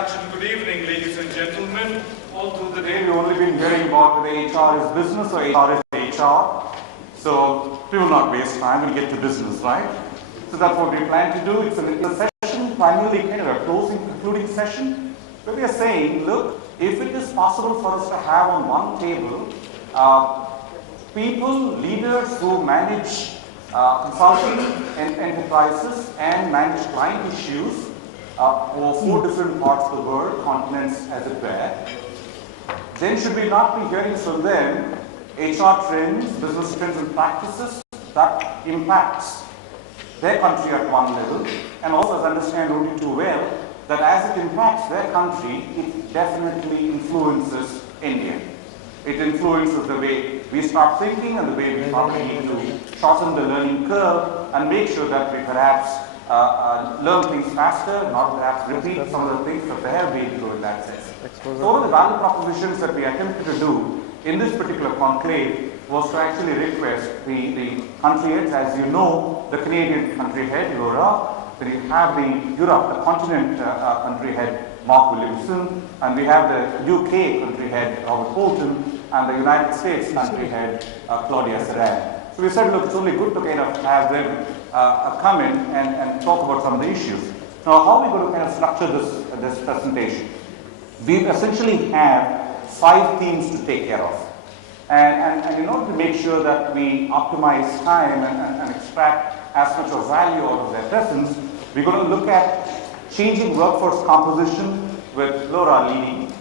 much, and good evening, ladies and gentlemen. All through the day, we've only been hearing about whether HR is business or HR is HR. So we will not waste time, we'll get to business, right? So that's what we plan to do. It's a session, primarily kind of a concluding session, where we are saying, look, if it is possible for us to have on one table people, leaders who manage consulting and enterprises and manage client issues over 4 different parts of the world, continents as it were, then should we not be hearing from them HR trends, business trends and practices that impacts their country at one level, and also as understand only too well that as it impacts their country, it definitely influences India. It influences the way we start thinking and the way we probably need to shorten the learning curve and make sure that we perhaps learn things faster, not perhaps repeat some of the things that they have been through in that sense. So one of the value propositions that we attempted to do in this particular conclave was to actually request the country heads. As you know, the Canadian country head, Laura, then you have the Europe, the continent country head, Mark Williamson, and we have the UK country head, Robert Bolton, and the United States country head, Claudia Serran. So we said, look, it's only good to kind of have them come in and talk about some of the issues. Now, how are we going to kind of structure this presentation? We essentially have 5 themes to take care of. And in order to make sure that we optimize time and extract as much of value out of their presence, we're going to look at changing workforce composition with Laura leading.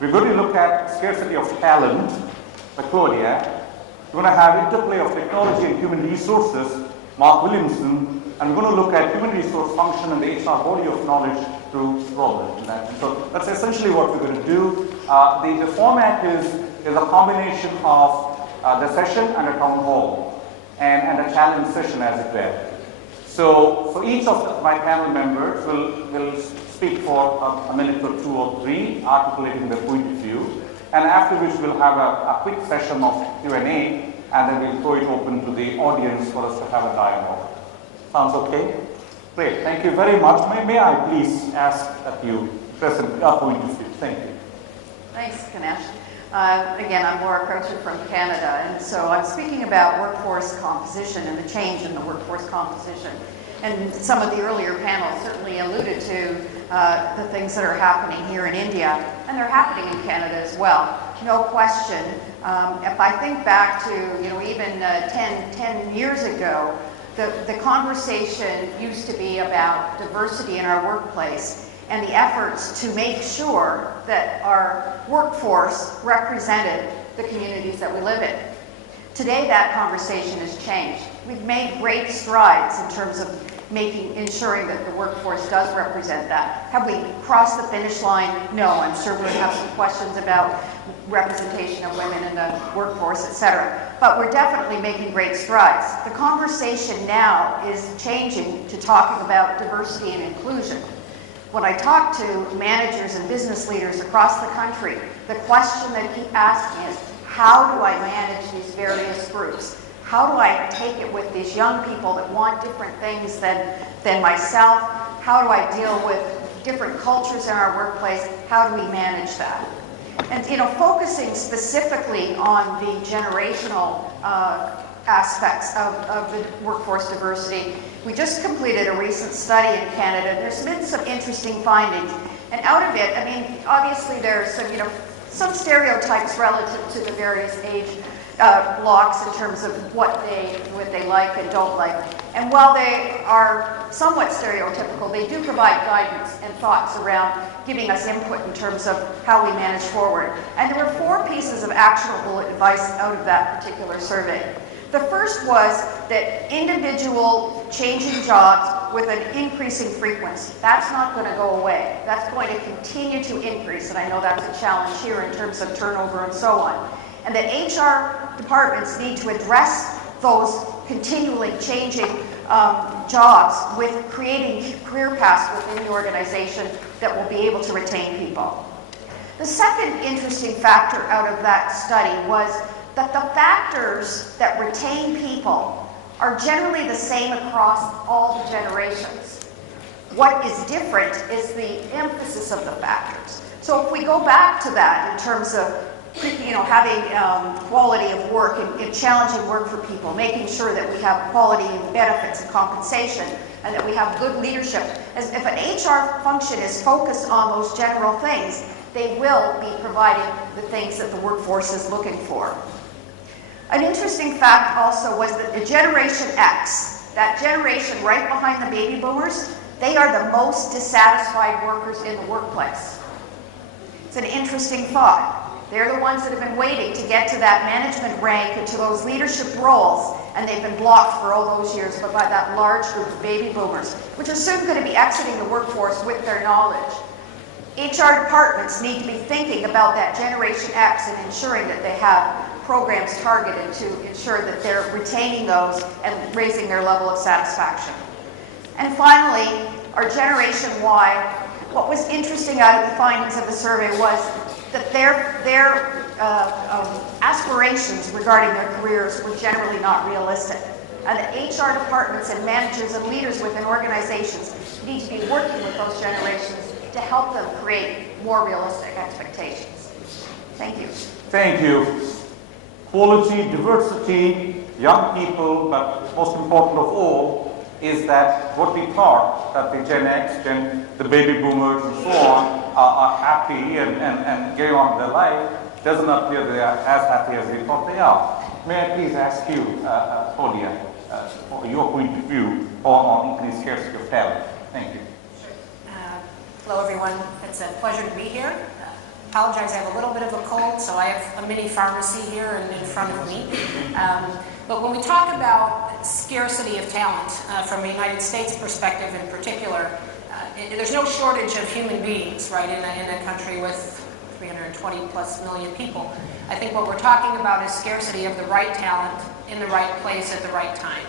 We're going to look at scarcity of talent by Claudia. We're going to have interplay of technology and human resources, Mark Williamson, and we're going to look at human resource function and the HR body of knowledge through Robert. So that's essentially what we're going to do. The format is a combination of the session and a town hall and a challenge session as it were. So each of my panel members will speak for a minute or 2 or 3, articulating their point of view, and after which we'll have a quick session of Q&A, and then we'll throw it open to the audience for us to have a dialogue. Sounds okay? Great, thank you very much. May I please ask that you present your point of view? Thank you. Thanks, Ganesh. Again, I'm Laura Croucher from Canada, and so I'm speaking about workforce composition and the change in the workforce composition. And some of the earlier panels certainly alluded to the things that are happening here in India, and they're happening in Canada as well. No question. If I think back to, even 10 years ago, the conversation used to be about diversity in our workplace and the efforts to make sure that our workforce represented the communities that we live in. Today, that conversation has changed. We've made great strides in terms of ensuring that the workforce does represent that. Have we crossed the finish line? No. I'm sure we're going to have some questions about representation of women in the workforce, etc. But we're definitely making great strides. The conversation now is changing to talking about diversity and inclusion. When I talk to managers and business leaders across the country, the question they keep asking is, how do I manage these various groups? How do I take it with these young people that want different things than myself? How do I deal with different cultures in our workplace? How do we manage that? And focusing specifically on the generational aspects of the workforce diversity, we just completed a recent study in Canada. There's been some interesting findings, and out of it, obviously there's some stereotypes relative to the various age blocks in terms of what they like and don't like. And while they are somewhat stereotypical, they do provide guidance and thoughts around giving us input in terms of how we manage forward. And there were 4 pieces of actionable advice out of that particular survey. The first was that individual changing jobs with an increasing frequency. That's not going to go away. That's going to continue to increase, and I know that's a challenge here in terms of turnover and so on. And that HR departments need to address those continually changing jobs with creating career paths within the organization that will be able to retain people. The second interesting factor out of that study was that the factors that retain people are generally the same across all the generations. What is different is the emphasis of the factors. So if we go back to that in terms of having quality of work and challenging work for people, making sure that we have quality in benefits and compensation, and that we have good leadership. As if an HR function is focused on those general things, they will be providing the things that the workforce is looking for. An interesting fact also was that the Generation X, that generation right behind the baby boomers, they are the most dissatisfied workers in the workplace. It's an interesting thought. They're the ones that have been waiting to get to that management rank and to those leadership roles, and they've been blocked for all those years by that large group of baby boomers, which are soon going to be exiting the workforce with their knowledge. HR departments need to be thinking about that Generation X and ensuring that they have programs targeted to ensure that they're retaining those and raising their level of satisfaction. And finally, our Generation Y, what was interesting out of the findings of the survey was that their aspirations regarding their careers were generally not realistic. And that HR departments and managers and leaders within organizations need to be working with those generations to help them create more realistic expectations. Thank you. Thank you. Quality, diversity, young people, but most important of all is that what we thought that the Gen X, the baby boomers and so on are happy and getting on with their life, doesn't appear they are as happy as we thought they are. May I please ask you, Claudia, for your point of view on increased scarcity of talent? Thank you. Hello, everyone. It's a pleasure to be here. Apologize, I have a little bit of a cold, so I have a mini pharmacy here in front of me. But when we talk about scarcity of talent, from a United States perspective in particular, there's no shortage of human beings, right, in a country with 320 plus million people. I think what we're talking about is scarcity of the right talent in the right place at the right time.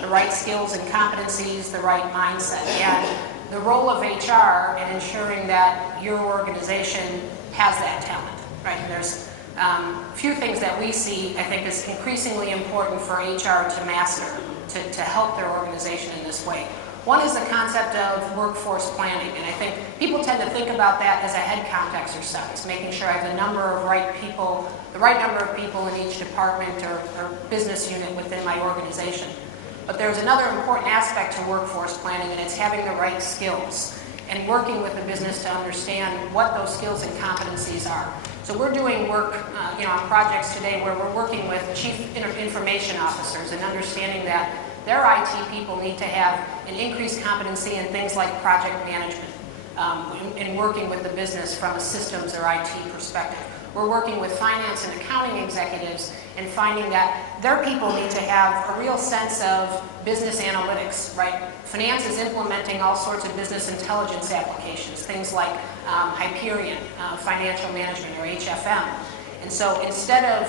The right skills and competencies, the right mindset. And the role of HR in ensuring that your organization has that talent, right? And there's a few things that we see, I think, is increasingly important for HR to master, to help their organization in this way. One is the concept of workforce planning, and I think people tend to think about that as a headcount exercise, making sure I have the number of right people, the right number of people in each department or business unit within my organization. But there's another important aspect to workforce planning, and it's having the right skills and working with the business to understand what those skills and competencies are. So we're doing work on projects today where we're working with chief information officers and understanding that their IT people need to have an increased competency in things like project management and working with the business from a systems or IT perspective. We're working with finance and accounting executives and finding that their people need to have a real sense of business analytics, right? Finance is implementing all sorts of business intelligence applications, things like Hyperion, financial management, or HFM. And so instead of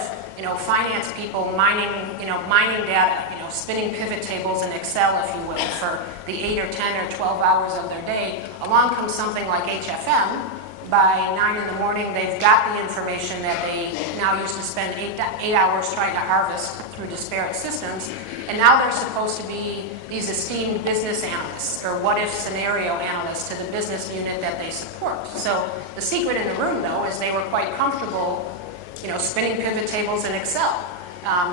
finance people mining data, spinning pivot tables in Excel, if you will, for the 8 or 10 or 12 hours of their day, along comes something like HFM. By 9 in the morning, they've got the information that they now used to spend 8 hours trying to harvest through disparate systems, and now they're supposed to be these esteemed business analysts or what-if scenario analysts to the business unit that they support. So the secret in the room, though, is they were quite comfortable, spinning pivot tables in Excel.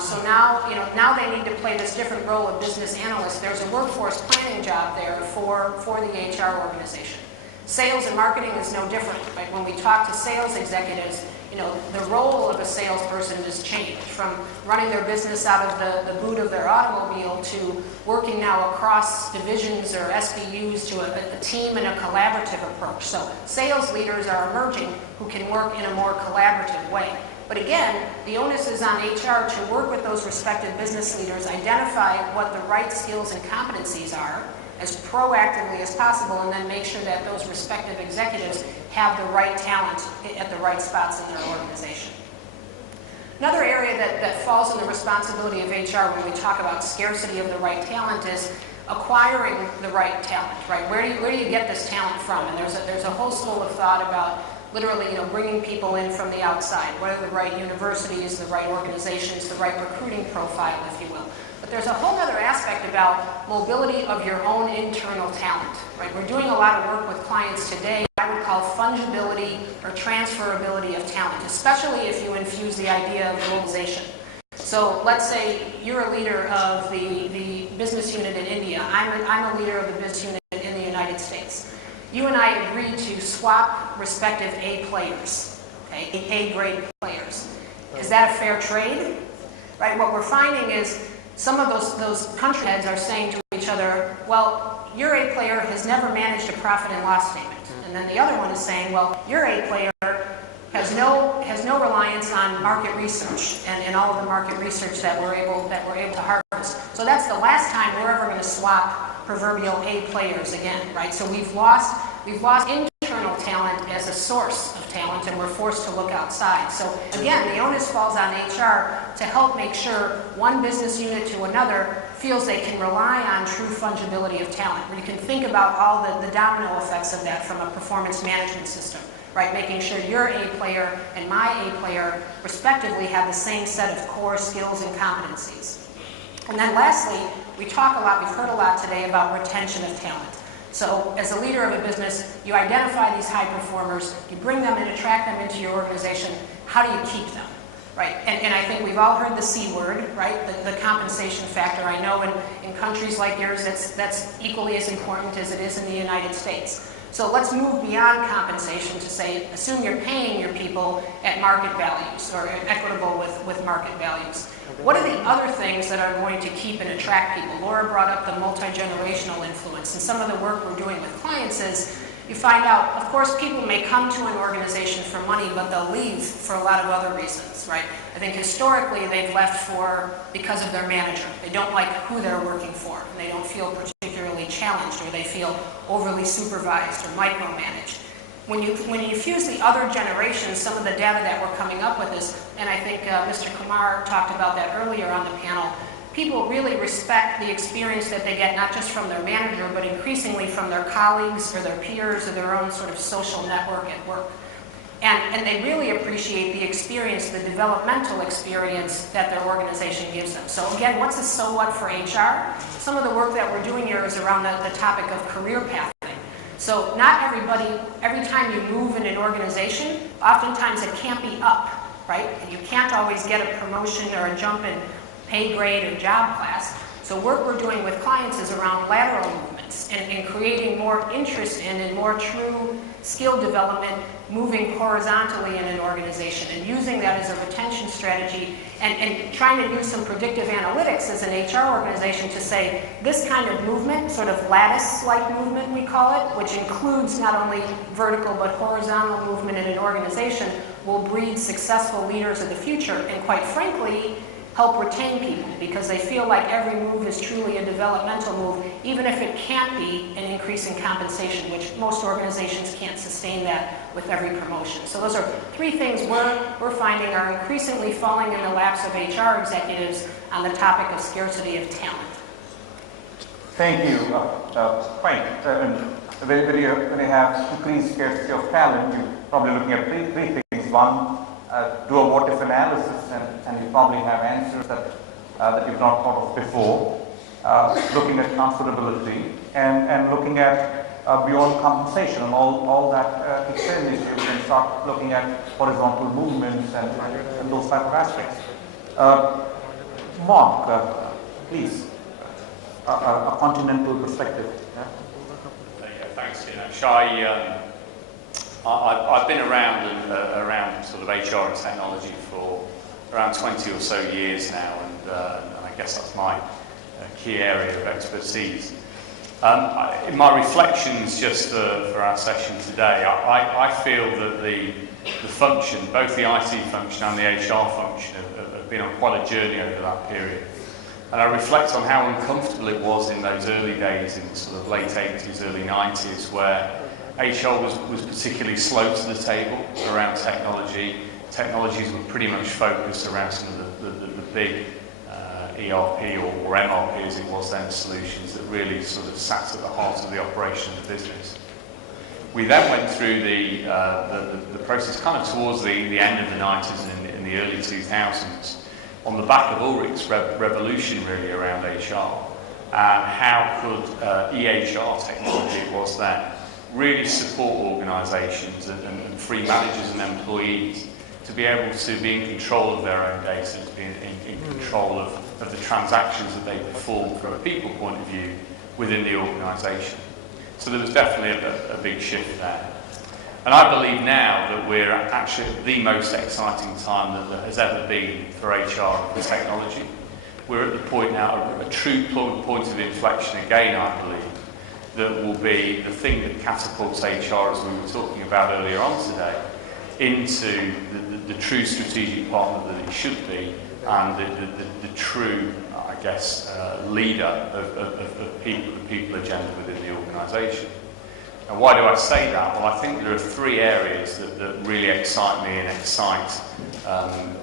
So now they need to play this different role of business analyst. There's a workforce planning job there for the HR organization. Sales and marketing is no different, right? When we talk to sales executives, the role of a salesperson has changed from running their business out of the boot of their automobile to working now across divisions or SBUs to a team and a collaborative approach. So sales leaders are emerging who can work in a more collaborative way. But again, the onus is on HR to work with those respective business leaders, identify what the right skills and competencies are as proactively as possible, and then make sure that those respective executives have the right talent at the right spots in their organization. Another area that falls in the responsibility of HR when we talk about scarcity of the right talent is acquiring the right talent, right? Where do you get this talent from? And there's a whole school of thought about literally, bringing people in from the outside. What are the right universities, the right organizations, the right recruiting profile, if you will. But there's a whole other aspect about mobility of your own internal talent, right? We're doing a lot of work with clients today, I would call fungibility or transferability of talent, especially if you infuse the idea of globalization. So let's say you're a leader of the business unit in India. I'm a leader of the business unit in the United States. You and I agreed to swap respective A players, okay, A-grade players. Is that a fair trade? Right, what we're finding is some of those country heads are saying to each other, well, your A player has never managed a profit and loss statement. And then the other one is saying, well, your A player has no reliance on market research and all of the market research that we're able to harvest. So that's the last time we're ever going to swap proverbial A players again, right? So we've lost internal talent as a source of talent, and we're forced to look outside. So again, the onus falls on HR to help make sure one business unit to another feels they can rely on true fungibility of talent, where you can think about all the domino effects of that from a performance management system, right? Making sure your A player and my A player respectively have the same set of core skills and competencies. And then lastly, we've heard a lot today about retention of talent. So as a leader of a business, you identify these high performers, you bring them and attract them into your organization. How do you keep them, right? And I think we've all heard the C word, right? The compensation factor. I know in countries like yours, that's equally as important as it is in the United States. So let's move beyond compensation to say, assume you're paying your people at market values or equitable with market values. What are the other things that are going to keep and attract people? Laura brought up the multi-generational influence, and some of the work we're doing with clients is you find out, of course, people may come to an organization for money, but they'll leave for a lot of other reasons, right? I think historically they've left because of their manager. They don't like who they're working for, and they don't feel particularly challenged, or they feel overly supervised or micromanaged. When you fuse the other generations, some of the data that we're coming up with is, and I think Mr. Kumar talked about that earlier on the panel, people really respect the experience that they get, not just from their manager, but increasingly from their colleagues or their peers or their own sort of social network at work. And they really appreciate the experience, the developmental experience that their organization gives them. So again, what's the so what for HR? Some of the work that we're doing here is around the topic of career pathing. So not everybody, every time you move in an organization, oftentimes it can't be up, right? And you can't always get a promotion or a jump in pay grade or job class. So work we're doing with clients is around lateral movements and creating more interest in and more true skill development moving horizontally in an organization, and using that as a retention strategy and trying to use some predictive analytics as an HR organization to say this kind of movement, sort of lattice-like movement we call it, which includes not only vertical but horizontal movement in an organization, will breed successful leaders of the future and, quite frankly, help retain people, because they feel like every move is truly a developmental move, even if it can't be an increase in compensation, which most organizations can't sustain that with every promotion. So those are three things we're finding are increasingly falling in the laps of HR executives on the topic of scarcity of talent. Thank you. Frank, when you have increased scarcity of talent, you're probably looking at three things. One, do a what-if analysis, and you probably have answers that you've not thought of before. Looking at comfortability and looking at beyond compensation and all that extends. You can start looking at horizontal movements and those type of aspects. Mark, please, a continental perspective. Yeah, thanks, Shai. I've been around sort of HR and technology for around 20 or so years now, and I guess that's my key area of expertise. In my reflections just for our session today, I feel that the function, both the IT function and the HR function, have been on quite a journey over that period. And I reflect on how uncomfortable it was in those early days, in the sort of late 80s, early 90s, where HR was particularly slow to the table around technology. Technologies were pretty much focused around some of the big ERP or MRP as it was then, solutions that really sort of sat at the heart of the operation of the business. We then went through the process kind of towards the end of the 90s and in the early 2000s, on the back of Ulrich's revolution really around HR, and how could EHR technology, it was then, really support organisations and free managers and employees to be able to be in control of their own data, to be in control of the transactions that they perform from a people point of view within the organisation. So there was definitely a big shift there. And I believe now that we're actually at the most exciting time that there has ever been for HR and for technology. We're at the point now, a true point of inflection again, I believe, that will be the thing that catapults HR, as we were talking about earlier on today, into the true strategic partner that it should be, and the true, I guess, leader of the people agenda within the organisation. And why do I say that? Well, I think there are three areas that really excite me and excite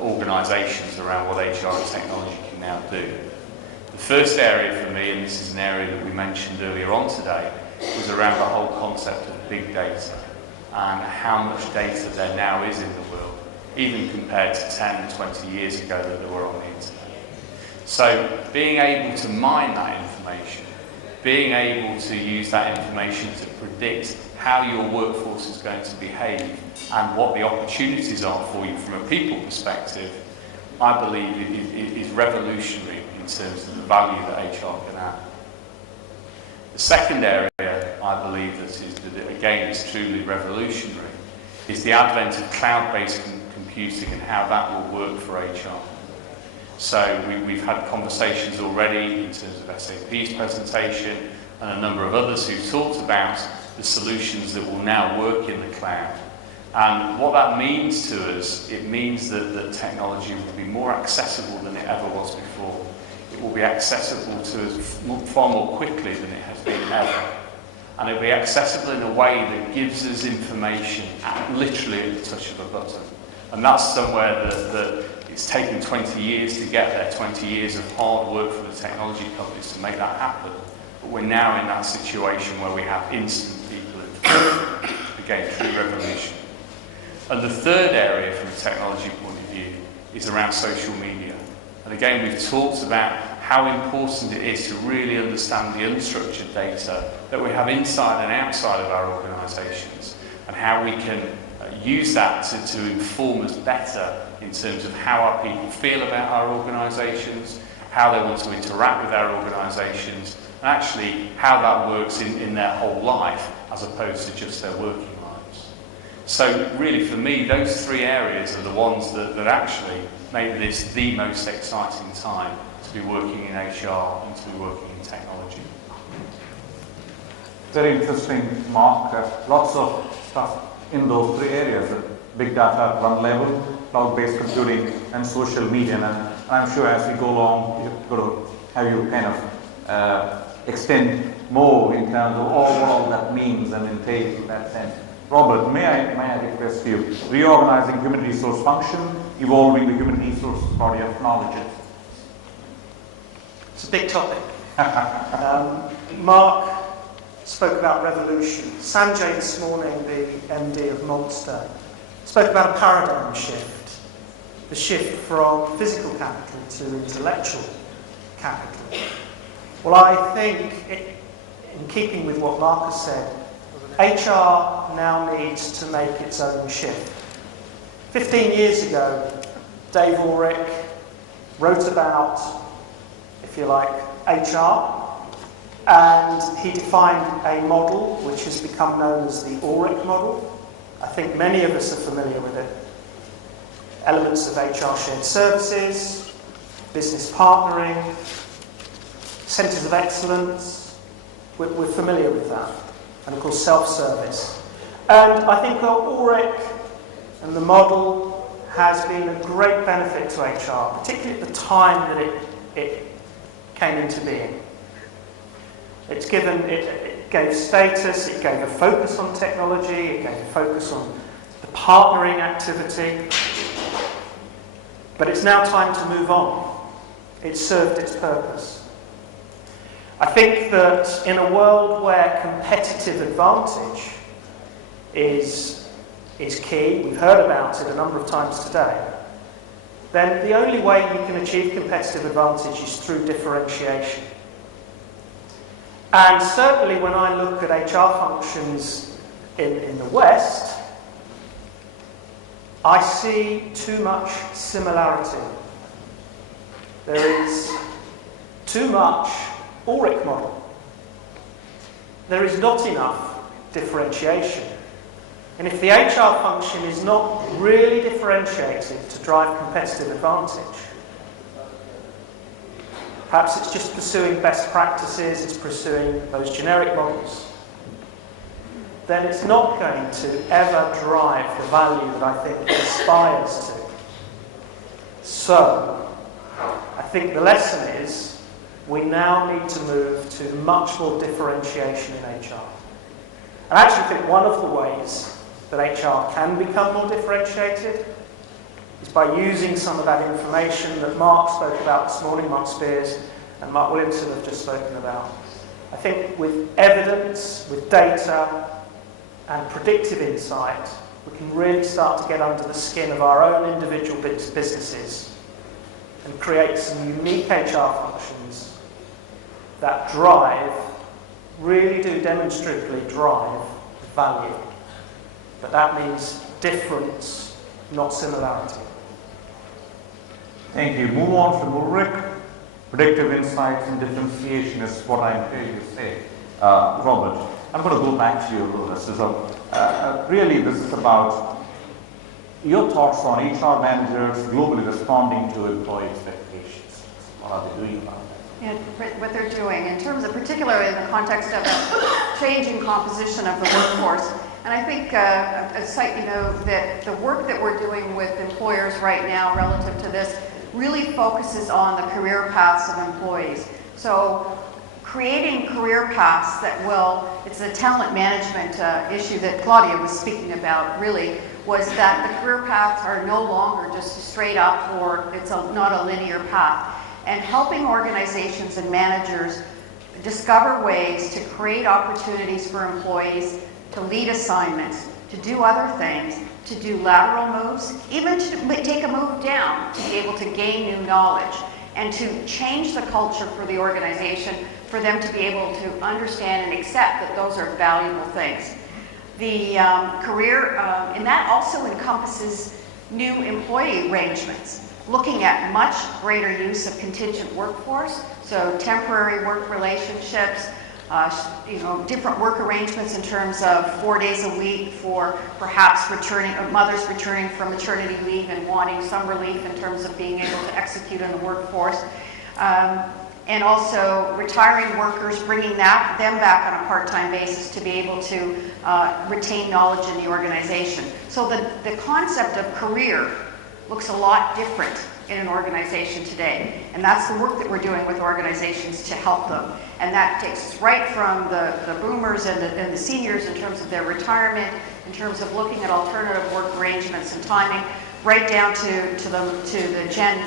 organisations around what HR and technology can now do. The first area for me, and this is an area that we mentioned earlier on today, was around the whole concept of big data and how much data there now is in the world, even compared to 10, 20 years ago that there were on the internet. So being able to mine that information, being able to use that information to predict how your workforce is going to behave and what the opportunities are for you from a people perspective, I believe is revolutionary in terms of the value that HR can add. The second area I believe that again is truly revolutionary is the advent of cloud-based computing and how that will work for HR. So we've had conversations already in terms of SAP's presentation and a number of others who've talked about the solutions that will now work in the cloud. And what that means to us, it means that technology will be more accessible than it ever was before. It will be accessible to us far more quickly than it has been ever. And it will be accessible in a way that gives us information literally at the touch of a button. And that's somewhere that it's taken 20 years to get there, 20 years of hard work for the technology companies to make that happen. But we're now in that situation where we have instant people information. Again, true revolution. And the third area from a technology point of view is around social media. And again, we've talked about how important it is to really understand the unstructured data that we have inside and outside of our organisations, and how we can use that to inform us better in terms of how our people feel about our organisations, how they want to interact with our organisations, and actually how that works in their whole life as opposed to just their working lives. So really for me, those three areas are the ones that actually make this the most exciting time to be working in HR and to be working in technology. Very interesting, Mark. Lots of stuff in those three areas: big data at one level, cloud-based computing, and social media. And I'm sure as we go along, we're going to have you kind of extend more in terms of all that means and entails in that sense. Robert, may I request you, reorganizing human resource function, evolving the human resource body of knowledge. It's a big topic. Mark spoke about revolution. Sanjay this morning, the MD of Monster, spoke about a paradigm shift. The shift from physical capital to intellectual capital. Well, I think, in keeping with what Mark has said, HR now needs to make its own shift. 15 years ago, Dave Ulrich wrote about, if you like, HR, and he defined a model which has become known as the Ulrich model. I think many of us are familiar with it. Elements of HR shared services, business partnering, centres of excellence, we're familiar with that. And of course self-service. And I think Ulrich and the model has been a great benefit to HR, particularly at the time that it came into being. It gave status, it gave a focus on technology, it gave a focus on the partnering activity. But it's now time to move on. It's served its purpose. I think that in a world where competitive advantage is key, we've heard about it a number of times today, then the only way you can achieve competitive advantage is through differentiation. And certainly when I look at HR functions in the West, I see too much similarity. There is too much Ulrich model. There is not enough differentiation. And if the HR function is not really differentiated to drive competitive advantage, perhaps it's just pursuing best practices, it's pursuing those generic models, then it's not going to ever drive the value that I think it aspires to. So, I think the lesson is we now need to move to much more differentiation in HR. And I actually think one of the ways that HR can become more differentiated is by using some of that information that Mark spoke about this morning, Mark Spears and Mark Williamson have just spoken about. I think with evidence, with data and predictive insight, we can really start to get under the skin of our own individual businesses and create some unique HR functions that really do demonstrably drive value. But that means difference, not similarity. Thank you. Move on from Ulrich. Predictive insights and differentiation is what I'm hearing you say. Robert, I'm going to go back to you a little bit. So, really, this is about your thoughts on HR managers globally responding to employee expectations. What are they doing about that? And what they're doing, in terms of particularly in the context of a changing composition of the workforce. And I think a site, that the work that we're doing with employers right now relative to this really focuses on the career paths of employees. So creating career paths that it's the talent management issue that Claudia was speaking about really, was that the career paths are no longer just straight up or it's not a linear path. And helping organizations and managers discover ways to create opportunities for employees to lead assignments, to do other things, to do lateral moves, even to take a move down, to be able to gain new knowledge, and to change the culture for the organization, for them to be able to understand and accept that those are valuable things. The and that also encompasses new employee arrangements, looking at much greater use of contingent workforce, so temporary work relationships, different work arrangements in terms of 4 days a week for perhaps mothers returning from maternity leave and wanting some relief in terms of being able to execute in the workforce. And also retiring workers, bringing them back on a part-time basis to be able to retain knowledge in the organization. So the concept of career looks a lot different in an organization today. And that's the work that we're doing with organizations to help them. And that takes us right from the boomers and the seniors in terms of their retirement, in terms of looking at alternative work arrangements and timing, right down to the Gen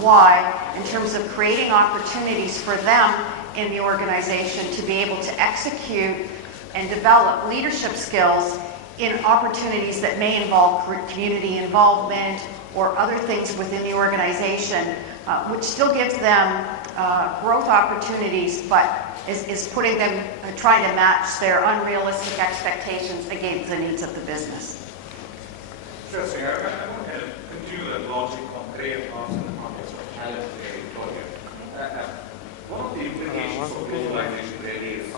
Y in terms of creating opportunities for them in the organization to be able to execute and develop leadership skills in opportunities that may involve community involvement or other things within the organization, which still gives them growth opportunities, but is putting them, trying to match their unrealistic expectations against the needs of the business. Interesting. I want to continue that logic on career paths in the context of talent there, Claudia. One of the implications of globalization really is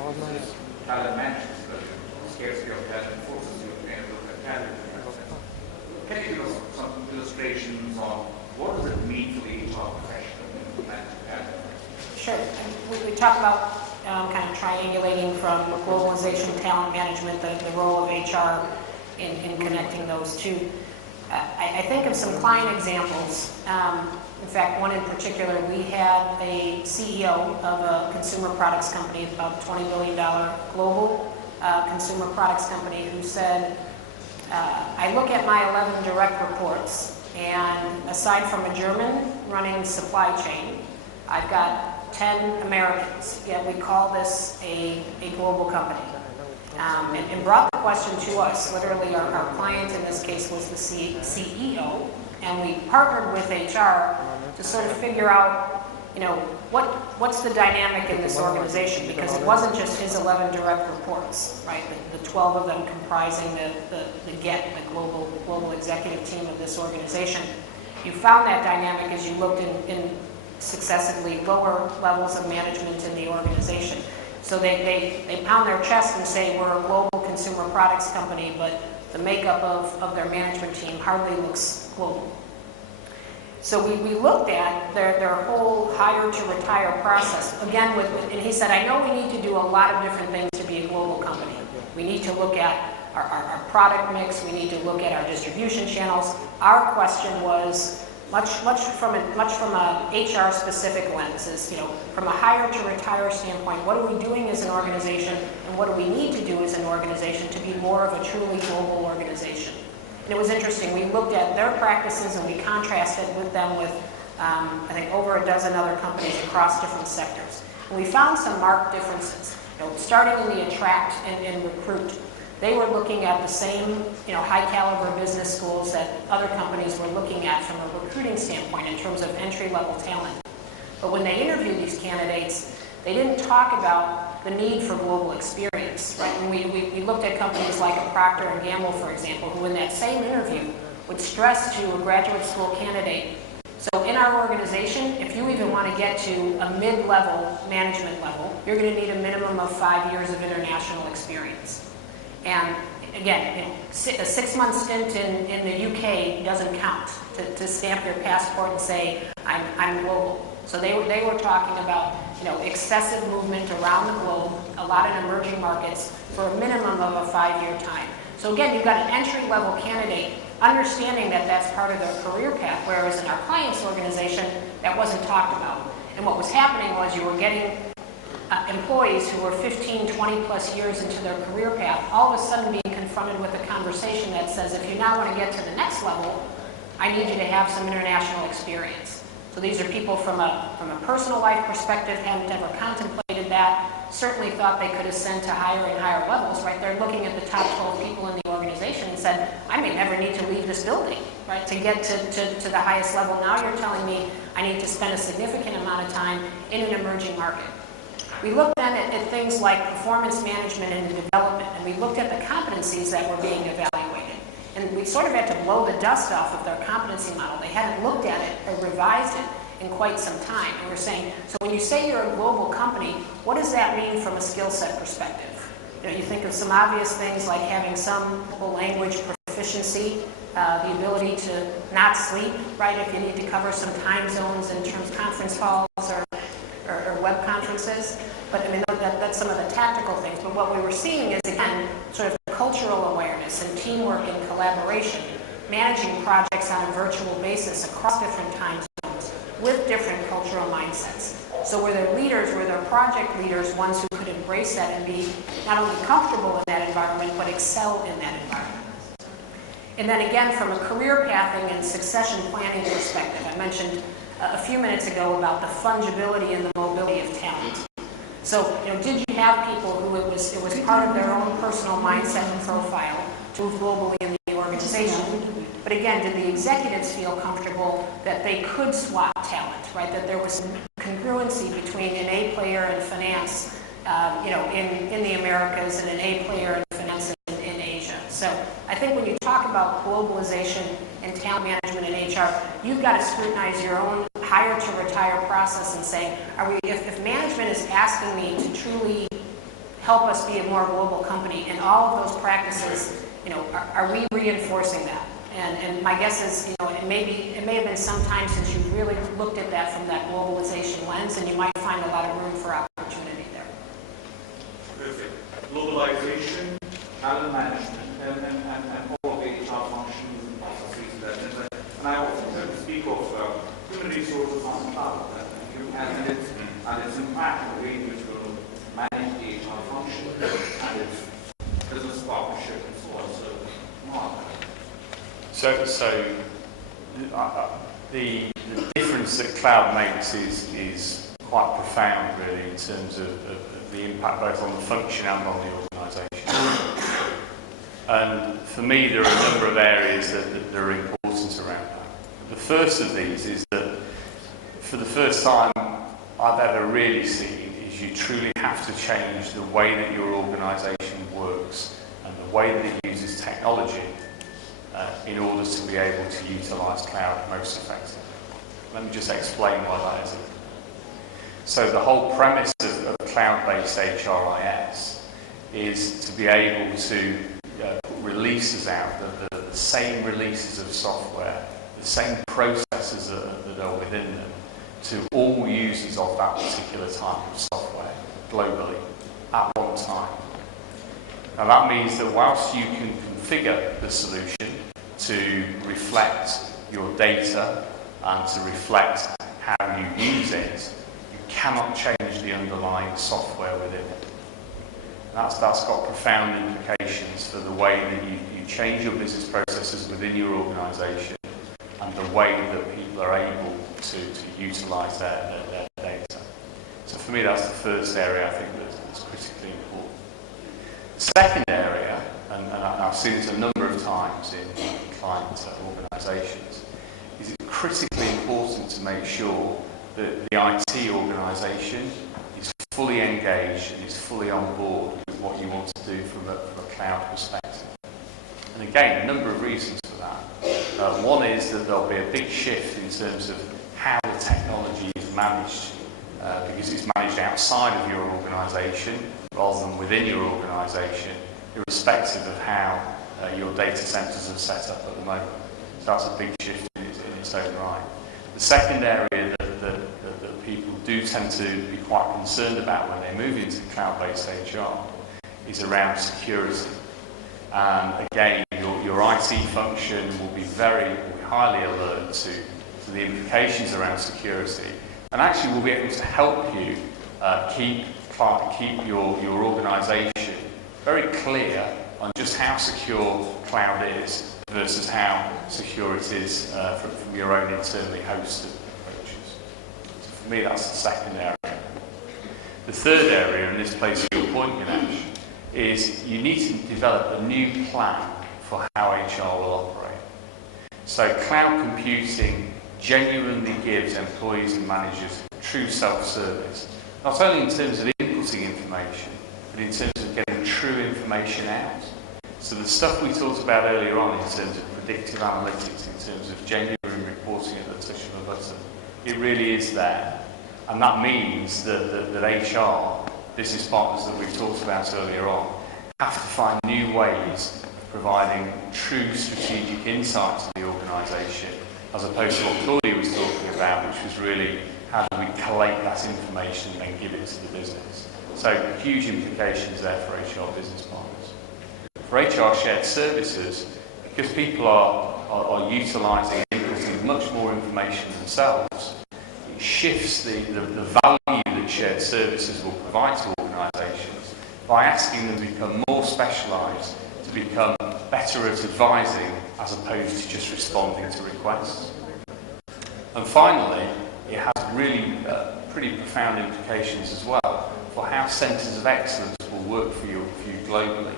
talent management. Scarcity of talent forces you to look at talent. Can you give us some illustrations on what does it mean for the HR professional to manage talent? Sure. We talk about kind of triangulating from globalization, talent management, the role of HR in connecting those two. I think of some client examples. In fact, one in particular, we had a CEO of a consumer products company, about $20 billion global consumer products company, who said, I look at my 11 direct reports, and aside from a German running supply chain, I've got 10 Americans, yet we call this a global company. and brought the question to us. Literally, our client in this case was the CEO, and we partnered with HR to sort of figure out, what's the dynamic in this organization, because it wasn't just his 11 direct reports, right? The 12 of them comprising the global executive team of this organization. You found that dynamic as you looked in successively lower levels of management in the organization. So they pound their chest and say, we're a global consumer products company, but the makeup of their management team hardly looks global. So we looked at their whole hire to retire process. Again, and he said, I know we need to do a lot of different things to be a global company. We need to look at our product mix. We need to look at our distribution channels. Our question was much from a HR specific lens, is, from a hire to retire standpoint, what are we doing as an organization, and what do we need to do as an organization to be more of a truly global organization? And it was interesting. We looked at their practices and we contrasted with them with, I think, over a dozen other companies across different sectors. And we found some marked differences. Starting in the attract and recruit, they were looking at the same, high caliber business schools that other companies were looking at from a recruiting standpoint in terms of entry-level talent. But when they interviewed these candidates, they didn't talk about the need for global experience, right? And we looked at companies like a Procter & Gamble, for example, who in that same interview would stress to a graduate school candidate, so in our organization, if you even want to get to a mid-level management level, you're going to need a minimum of 5 years of international experience. And again, a 6-month stint in the UK doesn't count to stamp your passport and say, I'm global. So they were talking about excessive movement around the globe, a lot in emerging markets, for a minimum of a 5-year time. So again, you've got an entry-level candidate understanding that that's part of their career path, whereas in our client's organization, that wasn't talked about. And what was happening was you were getting employees who were 15, 20 plus years into their career path, all of a sudden being confronted with a conversation that says, if you now want to get to the next level, I need you to have some international experience. So these are people from a personal life perspective, hadn't ever contemplated that, certainly thought they could ascend to higher and higher levels, right? They're looking at the top 12 people in the organization and said, I may never need to leave this building, right, to get to the highest level. Now you're telling me I need to spend a significant amount of time in an emerging market. We looked then at things like performance management and development, and we looked at the competencies that were being evaluated. And we sort of had to blow the dust off of their competency model. They hadn't looked at it or revised it in quite some time. And we're saying, so when you say you're a global company, what does that mean from a skill set perspective? You think of some obvious things like having some language proficiency, the ability to not sleep, right, if you need to cover some time zones in terms of conference calls or web conferences. But I mean, that's some of the tactical things. But what we were seeing is, again, sort of cultural awareness and teamwork and collaboration, managing projects on a virtual basis across different time zones with different cultural mindsets. So were there leaders, were there project leaders, ones who could embrace that and be not only comfortable in that environment, but excel in that environment? And then again, from a career pathing and succession planning perspective, I mentioned a few minutes ago about the fungibility and the mobility of talent. So, did you have people who it was part of their own personal mindset and profile to move globally in the organization? But again, did the executives feel comfortable that they could swap talent, right? That there was some congruency between an A player in finance, in the Americas and an A player in finance in Asia. So I think when you talk about globalization and talent management in HR, you've got to scrutinize your own hire to retire process and say, if management is asking me to truly help us be a more global company, and all of those practices, are we reinforcing that? And my guess is, it may have been some time since you really looked at that from that globalization lens, and you might find a lot of room for opportunity there. Globalization, talent management, and all of the HR functions and processes. And I also tend to speak of human resources on cloud and its impact on the way in which we'll manage the HR function and its business partnership and so on. The difference that cloud makes is quite profound, really, in terms of the impact both on the function and on the organisation. And for me, there are a number of areas that are important around that. The first of these is that for the first time I've ever really seen is you truly have to change the way that your organisation works and the way that it uses technology in order to be able to utilise cloud most effectively. Let me just explain why that is. So the whole premise of cloud-based HRIS is to be able to put releases out, the same releases of software, the same processes that are within them, to all users of that particular type of software globally at one time. Now that means that whilst you can configure the solution to reflect your data and to reflect how you use it, you cannot change the underlying software within it. That's got profound implications for the way that you change your business processes within your organisation and the way that people are able to utilise their data. So for me, that's the first area I think that's critically important. The second area, and I've seen this a number of times in client organisations, is it's critically important to make sure that the IT organisation is fully engaged and is fully on board with what you want to do from a cloud perspective. And again, a number of reasons for that. One is that there'll be a big shift in terms of how the technology is managed, because it's managed outside of your organisation rather than within your organisation, irrespective of how your data centres are set up at the moment. So that's a big shift in its own right. The second area that people do tend to be quite concerned about when they move into cloud-based HR is around security. And again, your IT function will be highly alert to the implications around security, and actually will be able to help you keep your organisation very clear on just how secure cloud is versus how secure it is from your own internally hosted approaches. So for me, that's the second area. The third area, and this plays to your point, Ganesh, is you need to develop a new plan for how HR will operate. So cloud computing genuinely gives employees and managers true self-service, not only in terms of inputting information, but in terms of getting true information out. So the stuff we talked about earlier on in terms of predictive analytics, in terms of genuine reporting at the touch of a button, it really is there. And that means that HR, business partners that we've talked about earlier on, have to find new ways of providing true strategic insight to the organisation, as opposed to what Claudia was talking about, which was really how do we collate that information and give it to the business. So huge implications there for HR business partners. For HR shared services, because people are utilising and inputting much more information themselves, it shifts the value that shared services will provide to organisations by asking them to become more specialised, to become better at advising as opposed to just responding to requests. And finally, it has really pretty profound implications as well for how centres of excellence will work for you globally.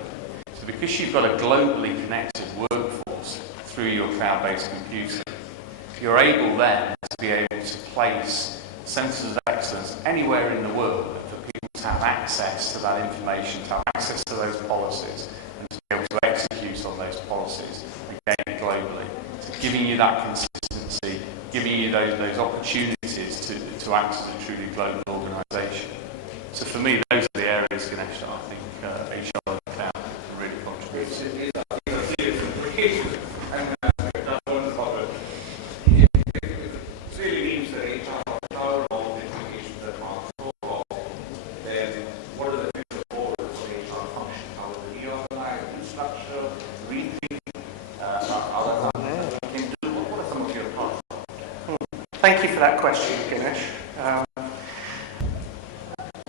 So because you've got a globally connected workforce through your cloud-based computing, you're able then to be able to place centres of excellence anywhere in the world for people to have access to that information, to have access to those policies, and to be able to execute on those policies, again globally. So giving you that consistency, giving you those opportunities to act as a truly global organisation. So for me, those are the areas, Ganesh, that I think HR and cloud can really contribute to. Thank you for that question, Ganesh.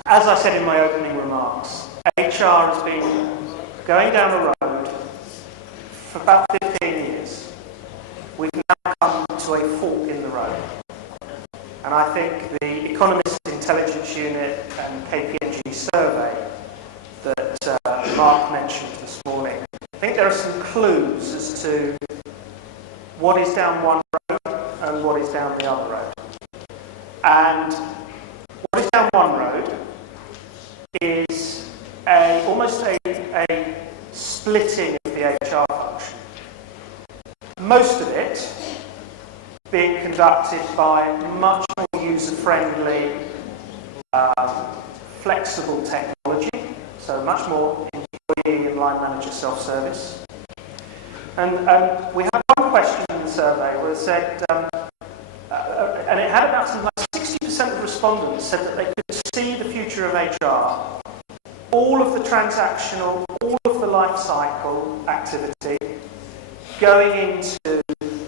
As I said in my opening remarks, HR has been going down a road for about 15 years. We've now come to a fork in the road. And I think the Economist Intelligence Unit and KPMG survey that Mark mentioned this morning, I think there are some clues as to what is down one road and what is down the other road. And what is down one road is almost a splitting of the HR function. Most of it being conducted by much more user-friendly, flexible technology, so much more employee and line manager self-service. And we had one question in the survey where it said, and it had about something like 60% of respondents said that they could see the future of HR, all of the transactional, all of the life cycle activity going into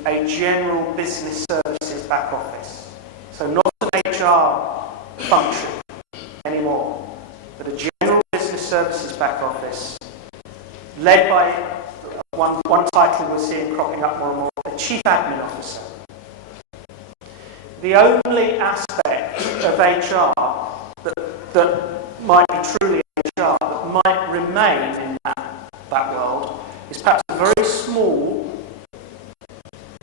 a general business services back office. So not an HR function anymore, but a general business services back office led by one title we're seeing cropping up more and more, the Chief Admin Officer. The only aspect of HR that might be truly HR, that might remain in that world, is perhaps a very small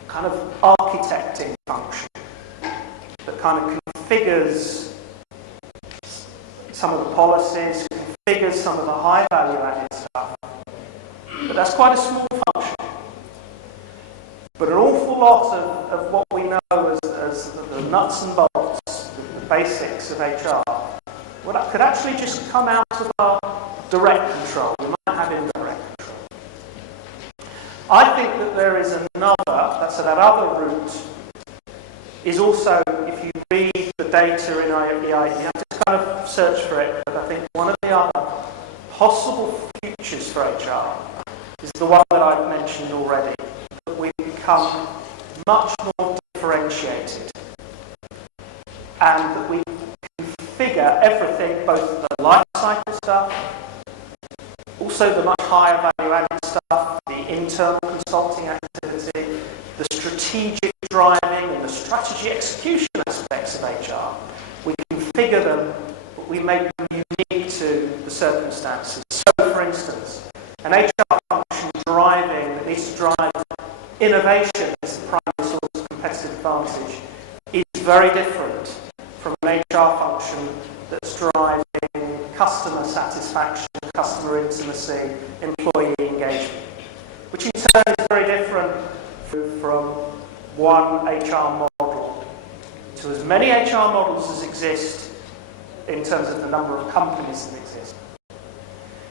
kind of architecting function that kind of configures some of the policies, configures some of the high value added stuff. But that's quite a small function. But an awful lot of what we know as the nuts and bolts, the basics of HR, well, that could actually just come out of our direct control. We might have indirect control. I think that there is another, so that other route is also, if you read the data in IEI, you have to kind of search for it, but I think one of the other possible futures for HR is the one that I've mentioned already, that we become much more differentiated and that we configure everything, both the life cycle stuff, also the much higher value added stuff, the internal consulting activity, the strategic driving and the strategy execution aspects of HR. We configure them, but we make them unique to the circumstances. So, for instance, an HR function driving that needs to drive innovation as the primary source of competitive advantage is very different from an HR function that's driving customer satisfaction, customer intimacy, employee engagement, which in turn is very different from one HR model to as many HR models as exist in terms of the number of companies that exist.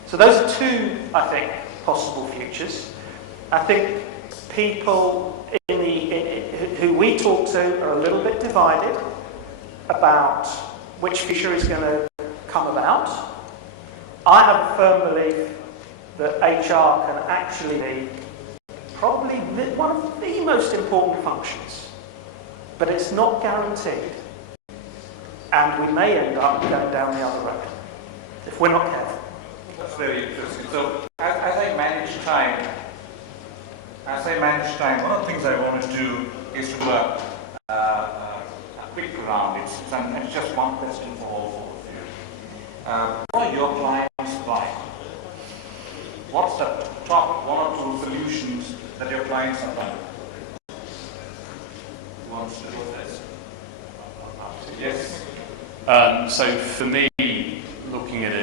So those are two, I think, possible futures. I think people who we talk to are a little bit divided about which future is going to come about. I have a firm belief that HR can actually be probably one of the most important functions, but it's not guaranteed. And we may end up going down the other road if we're not careful. That's very interesting. So, as I manage time, one of the things I want to do is to do a quick round. It's just one question for all of you. What are your clients buying? What's the top one or two solutions that your clients are buying? Who wants to do this? Yes. So for me, looking at a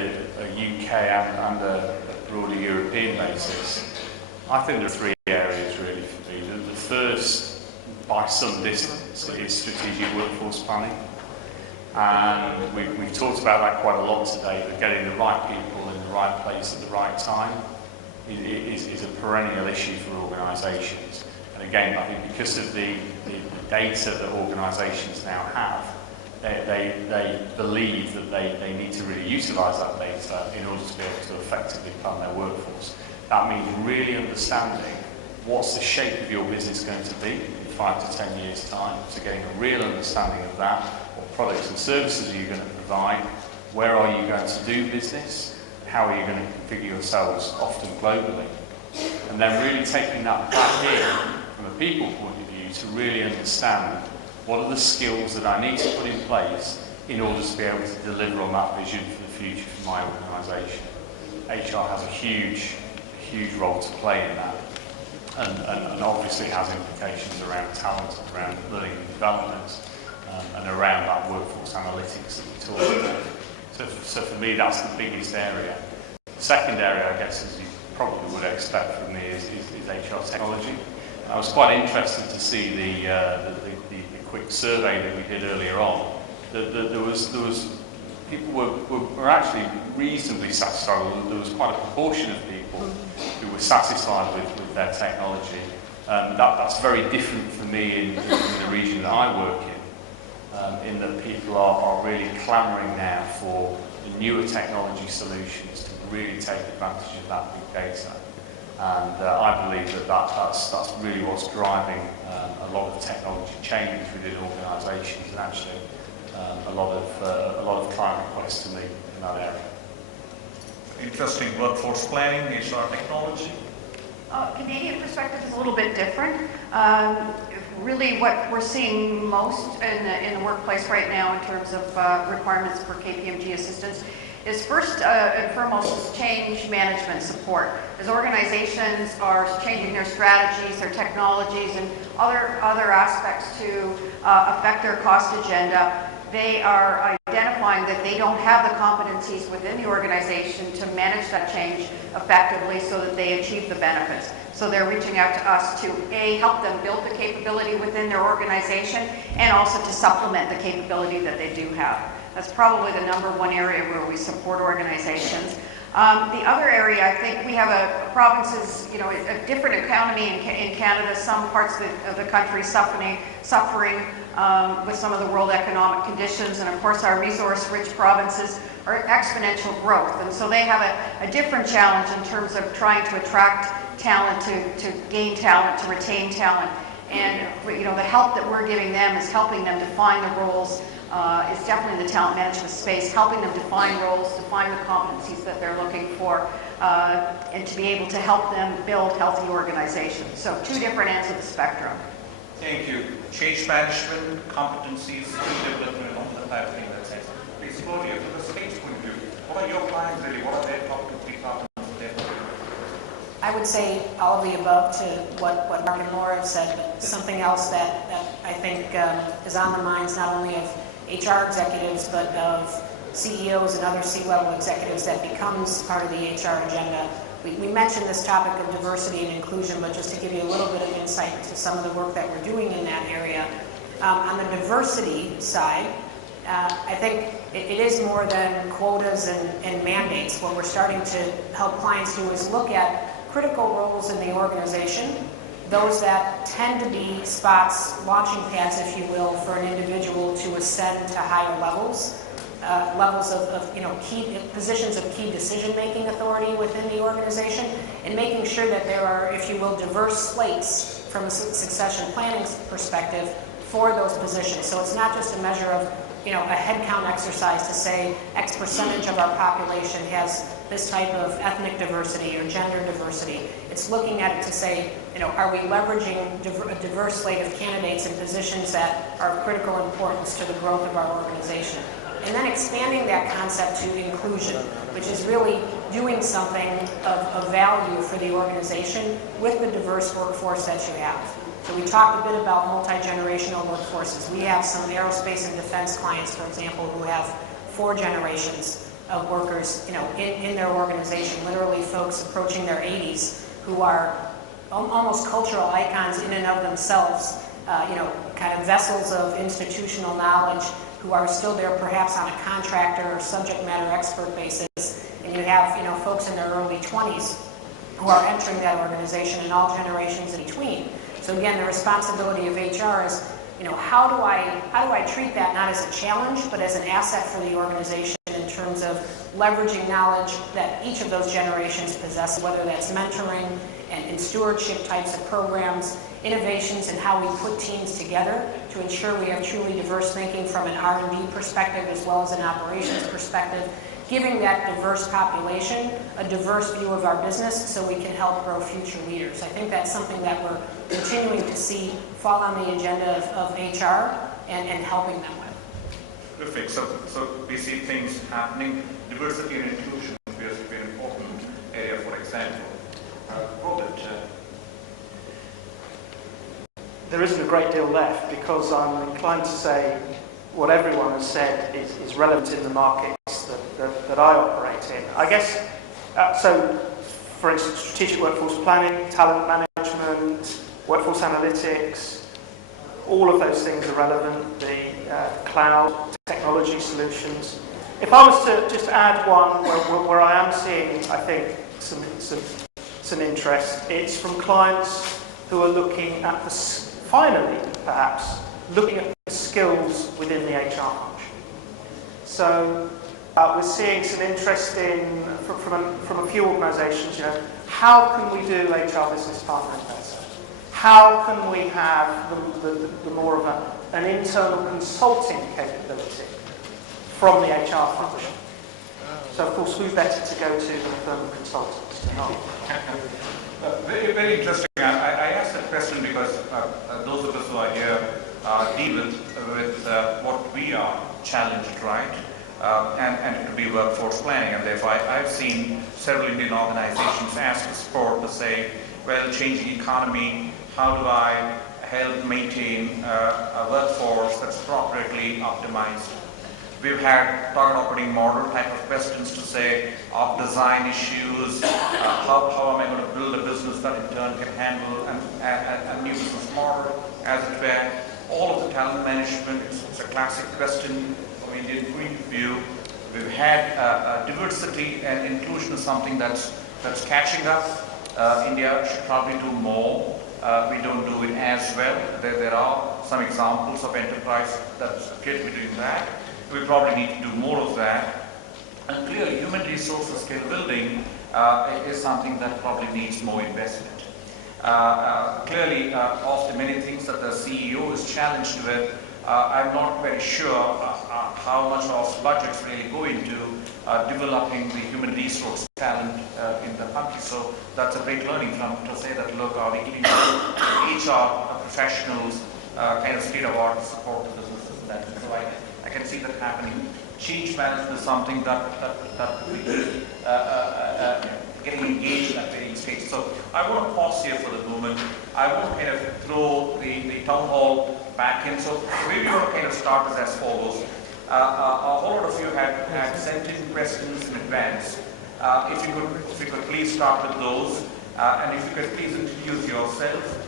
UK and a broader European basis, I think there are three areas really for me. The first, by some distance, is strategic workforce planning. And we've talked about that quite a lot today, but getting the right people in the right place at the right time is a perennial issue for organisations. And again, I think because of the data that organisations now have, they believe that they need to really utilise that data in order to be able to effectively plan their workforce. That means really understanding what's the shape of your business going to be in 5 to 10 years' time, so getting a real understanding of that, what products and services are you going to provide, where are you going to do business, how are you going to configure yourselves, often globally, and then really taking that back in from a people point of view to really understand what are the skills that I need to put in place in order to be able to deliver on that vision for the future for my organisation. HR has a huge huge role to play in that. And obviously has implications around talent, around learning and development, and around that workforce analytics that we talked about. So for me, that's the biggest area. The second area, I guess, as you probably would expect from me, is HR technology. I was quite interested to see the quick survey that we did earlier on. There was people were actually reasonably satisfied. There was quite a proportion of people who were satisfied with their technology. That's very different for me in the region that I work in that people are really clamouring now for the newer technology solutions to really take advantage of that big data. And I believe that's really what's driving a lot of technology change within organisations, and actually a lot of client requests to me in that area. Interesting. Workforce planning, HR technology. Canadian perspective is a little bit different. Really what we're seeing most in the workplace right now in terms of requirements for KPMG assistance is first and foremost change management support. As organizations are changing their strategies, their technologies, and other aspects to affect their cost agenda, they are identifying that they don't have the competencies within the organization to manage that change effectively so that they achieve the benefits. So they're reaching out to us to help them build the capability within their organization and also to supplement the capability that they do have. That's probably the number one area where we support organizations. The other area, I think we have provinces, a different economy in Canada, some parts of the country suffering with some of the world economic conditions, and of course our resource-rich provinces are exponential growth, and so they have a different challenge in terms of trying to attract talent, to gain talent, to retain talent, and the help that we're giving them is helping them define the roles. Is definitely the talent management space, helping them define roles, define the competencies that they're looking for, and to be able to help them build healthy organizations. So two different ends of the spectrum. Thank you. Change management, competencies, skill development, all the type of thing that's it. Please, Claudia, from the state's point of view, what are your clients really? What are their top 2, 3 problems that they're looking for? I would say all of the above to what Mark and Laura have said, but something else that I think is on the minds not only of HR executives, but of CEOs and other C-level executives that becomes part of the HR agenda. We mentioned this topic of diversity and inclusion, but just to give you a little bit of insight into some of the work that we're doing in that area. On the diversity side, I think it is more than quotas and mandates. What we're starting to help clients do is look at critical roles in the organization, those that tend to be spots, launching pads, if you will, for an individual to ascend to higher levels, levels of key positions of key decision-making authority within the organization, and making sure that there are, if you will, diverse slates from a succession planning perspective for those positions. So it's not just a measure of a headcount exercise to say X percentage of our population has this type of ethnic diversity or gender diversity. It's looking at it to say, are we leveraging a diverse slate of candidates in positions that are of critical importance to the growth of our organization? And then expanding that concept to inclusion, which is really doing something of value for the organization with the diverse workforce that you have. So we talked a bit about multi-generational workforces. We have some aerospace and defense clients, for example, who have 4 generations of workers, in their organization, literally folks approaching their 80s who are almost cultural icons in and of themselves, kind of vessels of institutional knowledge who are still there perhaps on a contractor or subject matter expert basis. And you have, folks in their early 20s who are entering that organization and all generations in between. So again, the responsibility of HR is, how do I treat that not as a challenge, but as an asset for the organization in terms of leveraging knowledge that each of those generations possess, whether that's mentoring and stewardship types of programs, innovations in how we put teams together to ensure we have truly diverse thinking from an R&D perspective as well as an operations perspective, giving that diverse population a diverse view of our business so we can help grow future leaders. I think that's something that we're continuing to see fall on the agenda of HR and helping them with. Perfect. So we see things happening. Diversity and inclusion appears to be an important area, for example. there isn't a great deal left, because I'm inclined to say what everyone has said is relevant in the markets that I operate in. I guess, so for instance, strategic workforce planning, talent management, workforce analytics, all of those things are relevant, the cloud, technology solutions. If I was to just add one where I am seeing, I think, some interest, it's from clients who are looking at the, finally, perhaps, looking at the skills within the HR function. So we're seeing some interest in, from a few organisations, you know, how can we do HR business partnering better? How can we have the more of an internal consulting capability from the HR function? So, of course, who better to go to than firm consultants to help? Very, very interesting. I asked that question because those of us who are here deal with what we are challenged, right? And to be workforce planning. And therefore, I've seen several Indian organizations ask for support to say, well, changing economy, how do I help maintain a workforce that's appropriately optimized? We've had target operating model type of questions to say, of design issues, how am I going to build a business that in turn can handle a new business model, as it were. All of the talent management, it's a classic question from Indian point of view. We've had diversity and inclusion is something that's catching up. India should probably do more. We don't do it as well. There are some examples of enterprise that appear to be doing that. We probably need to do more of that. And clearly, human resources skill building is something that probably needs more investment. Clearly, of the many things that the CEO is challenged with, I'm not very sure how much of budgets really go into developing the human resource talent in the country. So that's a great learning from to say that, look, are we keeping HR professionals kind of state of art to support the businesses and that. So I can see that happening. Change management is something that we getting engaged at very stage. So I want to pause here for the moment. I want to kind of throw the town hall back in. So maybe we want to kind of start as follows. A whole lot of you had sent in questions in advance. If you could please start with those, and if you could please introduce yourself,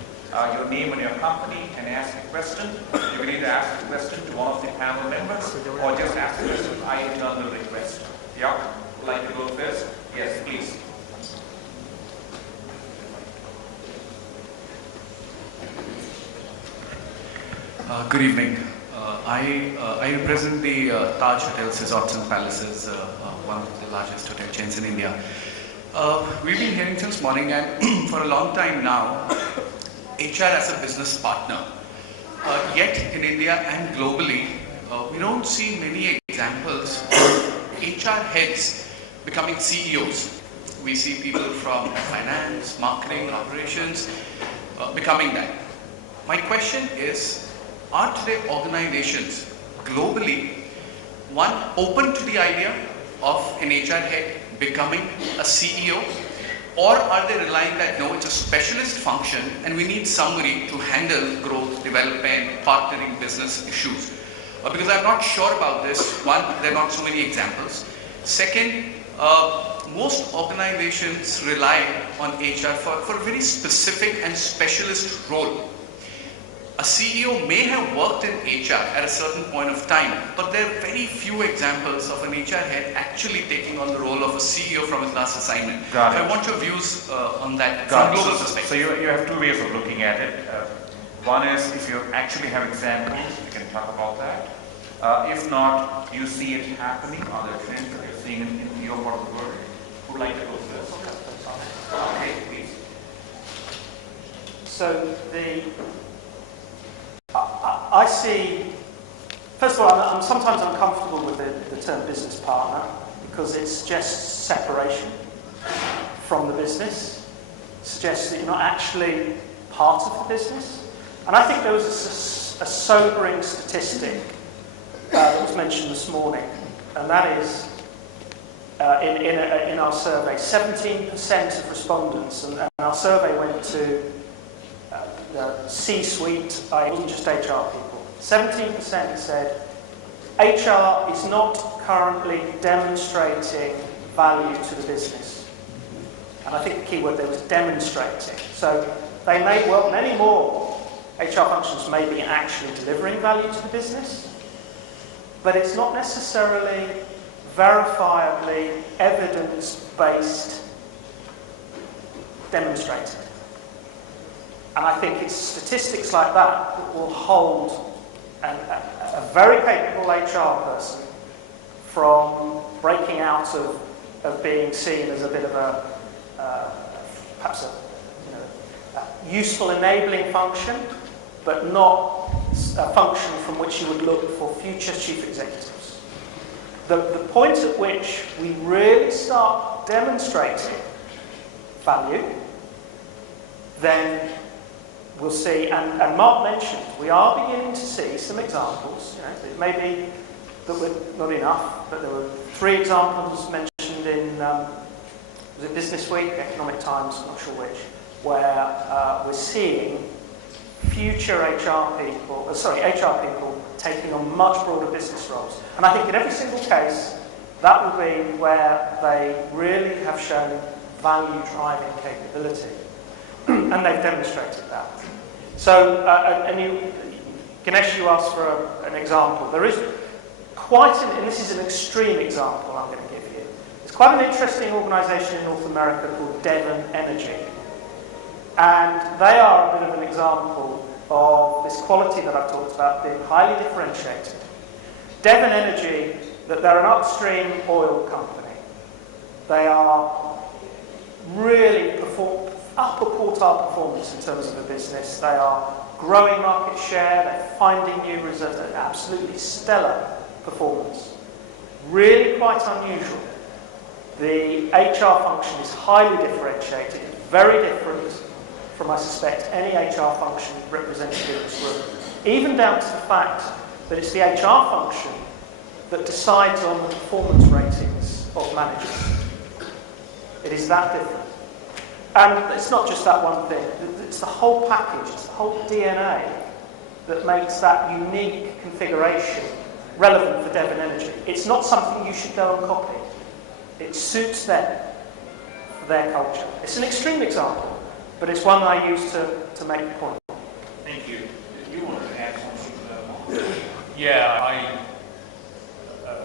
your name and your company, and ask a question. You can either ask a question to one of the panel members, or just ask a question I internal request. Yeah, would like to go first? Yes, please. Good evening. I represent the Taj Hotels, Resorts and Palaces, one of the largest hotel chains in India. We've been hearing since morning, and for a long time now, HR as a business partner. Yet in India and globally, we don't see many examples of HR heads becoming CEOs. We see people from finance, marketing, operations becoming that. My question is, are today organizations globally, one, open to the idea of an HR head becoming a CEO, or are they relying that no, it's a specialist function and we need somebody to handle growth, development, partnering business issues? Because I'm not sure about this. One, there are not so many examples. Second, most organizations rely on HR for a very specific and specialist role. A CEO may have worked in HR at a certain point of time, but there are very few examples of an HR head actually taking on the role of a CEO from his last assignment. Got it. I want your views on that Got from it. global perspective. So you have two ways of looking at it. One is if you actually have examples, we can talk about that. If not, you see it happening, are there trends that you're seeing in your part of the world? Who would like to go first? Okay, please. So I see, first of all, I'm sometimes uncomfortable with the term business partner because it suggests separation from the business, suggests that you're not actually part of the business. And I think there was a sobering statistic that was mentioned this morning, and that is in our survey, 17% of respondents, and our survey went to the C-suite, it wasn't just HR people. 17% said HR is not currently demonstrating value to the business. And I think the key word there was demonstrating. So they may, well, many more HR functions may be actually delivering value to the business, but it's not necessarily verifiably evidence-based demonstrating. And I think it's statistics like that that will hold a very capable HR person from breaking out of being seen as a bit of a, perhaps a useful enabling function, but not a function from which you would look for future chief executives. The point at which we really start demonstrating value, then we'll see, and Mark mentioned, we are beginning to see some examples. It may be that we're not enough, but there were 3 examples mentioned in, was it Business Week, Economic Times, I'm not sure which, where we're seeing future HR people taking on much broader business roles. And I think in every single case, that will be where they really have shown value-driving capability. And they've demonstrated that. So, Ganesh, you asked for an example. There is and this is an extreme example I'm going to give you. It's quite an interesting organisation in North America called Devon Energy. And they are a bit of an example of this quality that I've talked about being highly differentiated. Devon Energy, they're an upstream oil company. They are really upper quartile performance in terms of the business. They are growing market share, they're finding new reserves, absolutely stellar performance. Really quite unusual. The HR function is highly differentiated, very different from, I suspect, any HR function represented in this room. Even down to the fact that it's the HR function that decides on the performance ratings of managers. It is that different. And it's not just that one thing, it's the whole package, it's the whole DNA that makes that unique configuration relevant for Devon Energy. It's not something you should go and copy. It suits them, for their culture. It's an extreme example, but it's one I use to make the point. Thank you. You want to add something to that? Yeah,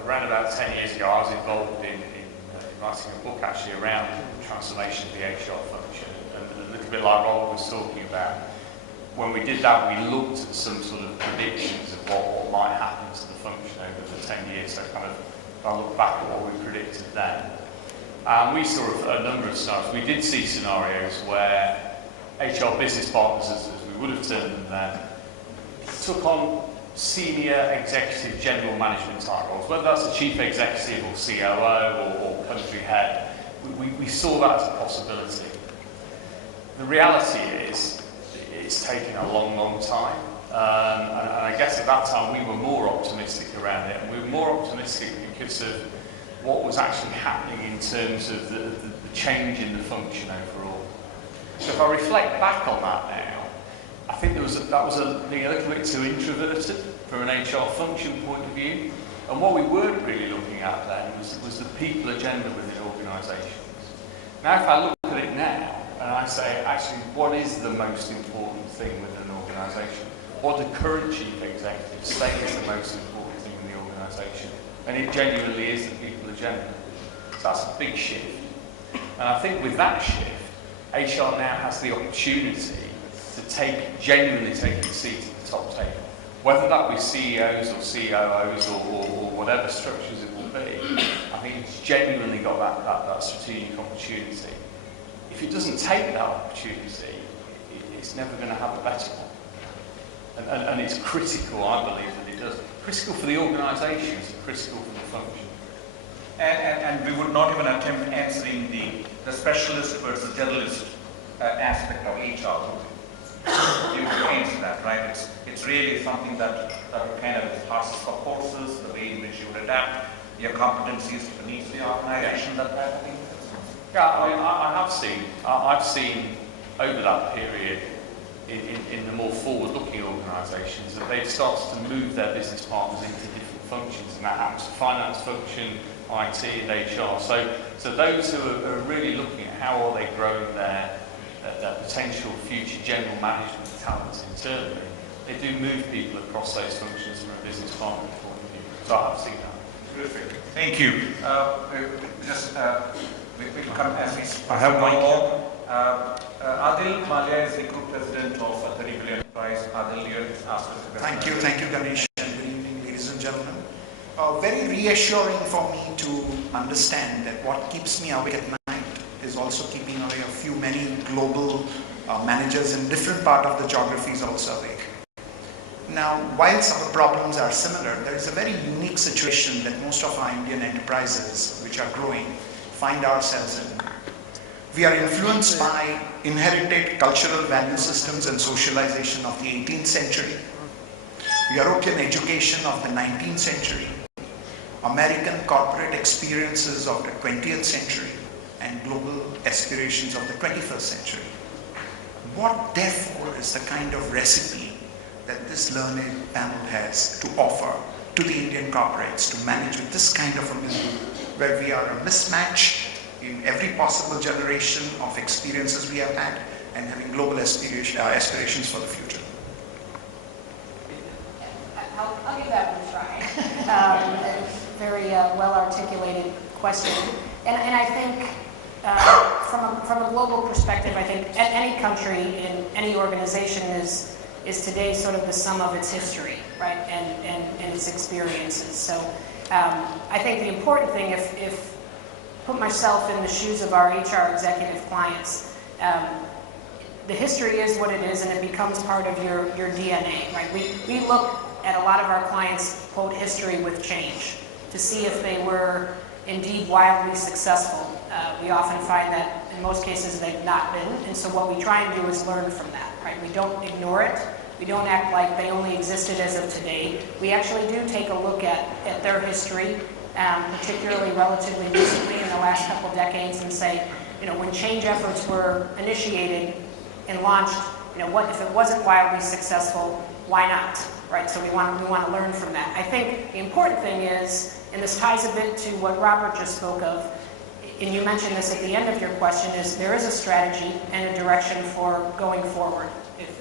around about 10 years ago, I was involved in writing a book actually around the transformation of the HR function, and a little bit like Robert was talking about. When we did that, we looked at some sort of predictions of what might happen to the function over the 10 years. So I look back at what we predicted then. And we saw a number of scenarios. We did see scenarios where HR business partners, as we would have termed them then, took on senior executive general management type roles, whether that's a chief executive or COO or country head. We saw that as a possibility. The reality is, it's taken a long, long time. And I guess at that time we were more optimistic around it. And we were more optimistic because of what was actually happening in terms of the change in the function overall. So if I reflect back on that now, I think that was being a little bit too introverted from an HR function point of view. And what we weren't really looking at then was the people agenda within organisations. Now if I look at it now, and I say, actually, what is the most important thing within an organisation? What do current chief executives say is the most important thing in the organisation? And it genuinely is the people agenda. So that's a big shift. And I think with that shift, HR now has the opportunity to genuinely take its seat at the top table. Whether that be CEOs or COOs or whatever structures it will be, I think it's genuinely got that strategic opportunity. If it doesn't take that opportunity, it's never going to have a better one. And it's critical, I believe, that it does. Critical for the organisations, critical for the function. And we would not even attempt answering the specialist versus generalist aspect of HR. You would answer that, right? It's really something that kind of passes for courses, the way in which you would adapt your competencies to the needs of the organisation, that type of thing. Yeah, I mean, I've seen over that period in the more forward-looking organisations, that they've started to move their business partners into different functions, and that happens to finance function, IT and HR. So those who are really looking at how are they growing their potential future general management talents internally, they do move people across those functions from a business partner point of view. So I've seen that. Terrific. Thank you. We'll come as we speak. I have one more. Adil Malia is the Group President of 30 Billion Enterprise. Adil, you ask us a question. Thank you, Ganesh, and good evening, ladies and gentlemen. Very reassuring for me to understand that what keeps me awake at night is also keeping away many global managers in different part of the geographies also awake. Now, whilst our problems are similar, there is a very unique situation that most of our Indian enterprises, which are growing, find ourselves in. We are influenced by inherited cultural value systems and socialization of the 18th century, European education of the 19th century, American corporate experiences of the 20th century, and global aspirations of the 21st century. What therefore is the kind of recipe that this learned panel has to offer to the Indian corporates to manage with this kind of a milieu, where we are a mismatch in every possible generation of experiences we have had and having global aspirations for the future? I'll give that one a try. Very well articulated question. And I think from a global perspective, I think any country in any organization is today sort of the sum of its history, right, and its experiences. So I think the important thing, if put myself in the shoes of our HR executive clients, the history is what it is, and it becomes part of your DNA, right? We look at a lot of our clients' quote history with change to see if they were indeed wildly successful. We often find that in most cases they've not been, and so what we try and do is learn from that, right? We don't ignore it. We don't act like they only existed as of today. We actually do take a look at their history, particularly relatively recently in the last couple decades, and say, when change efforts were initiated and launched, what if it wasn't wildly successful? Why not? Right? So we want to learn from that. I think the important thing is, and this ties a bit to what Robert just spoke of, and you mentioned this at the end of your question, is there is a strategy and a direction for going forward.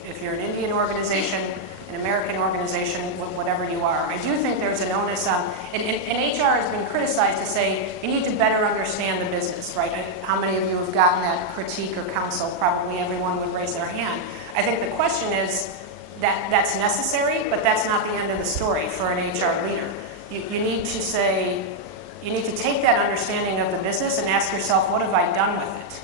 If you're an Indian organization, an American organization, whatever you are. I do think there's an onus on, and HR has been criticized to say, you need to better understand the business, right? How many of you have gotten that critique or counsel? Probably everyone would raise their hand. I think the question is, that's necessary, but that's not the end of the story for an HR leader. You need to say, you need to take that understanding of the business and ask yourself, what have I done with it?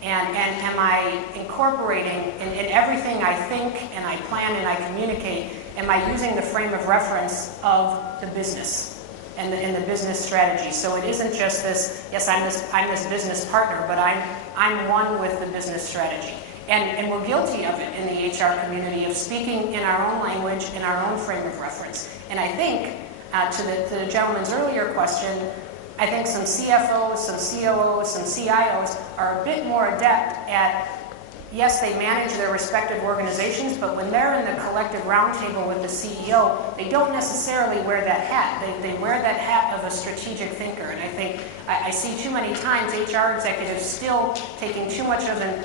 And am I incorporating in everything I think and I plan and I communicate, am I using the frame of reference of the business and the business strategy? So it isn't just this, yes, I'm this business partner, but I'm one with the business strategy. And we're guilty of it in the HR community, of speaking in our own language, in our own frame of reference. And I think, to the gentleman's earlier question, I think some CFOs, some COOs, some CIOs are a bit more adept at, yes, they manage their respective organizations, but when they're in the collective roundtable with the CEO, they don't necessarily wear that hat. They wear that hat of a strategic thinker. And I think I see too many times HR executives still taking too much of an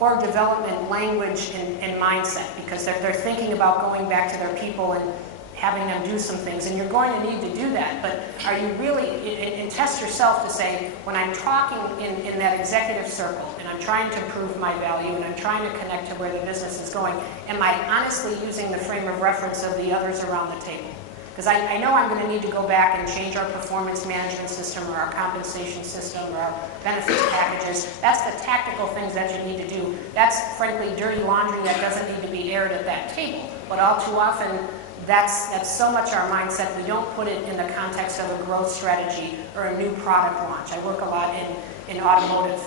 org development language and mindset, because they're thinking about going back to their people and having them do some things, and you're going to need to do that, but are you really, and test yourself to say, when I'm talking in that executive circle, and I'm trying to prove my value, and I'm trying to connect to where the business is going, am I honestly using the frame of reference of the others around the table? Because I know I'm going to need to go back and change our performance management system, or our compensation system, or our benefits packages. That's the tactical things that you need to do. That's, frankly, dirty laundry that doesn't need to be aired at that table. But all too often, that's so much our mindset, we don't put it in the context of a growth strategy or a new product launch. I work a lot in automotive,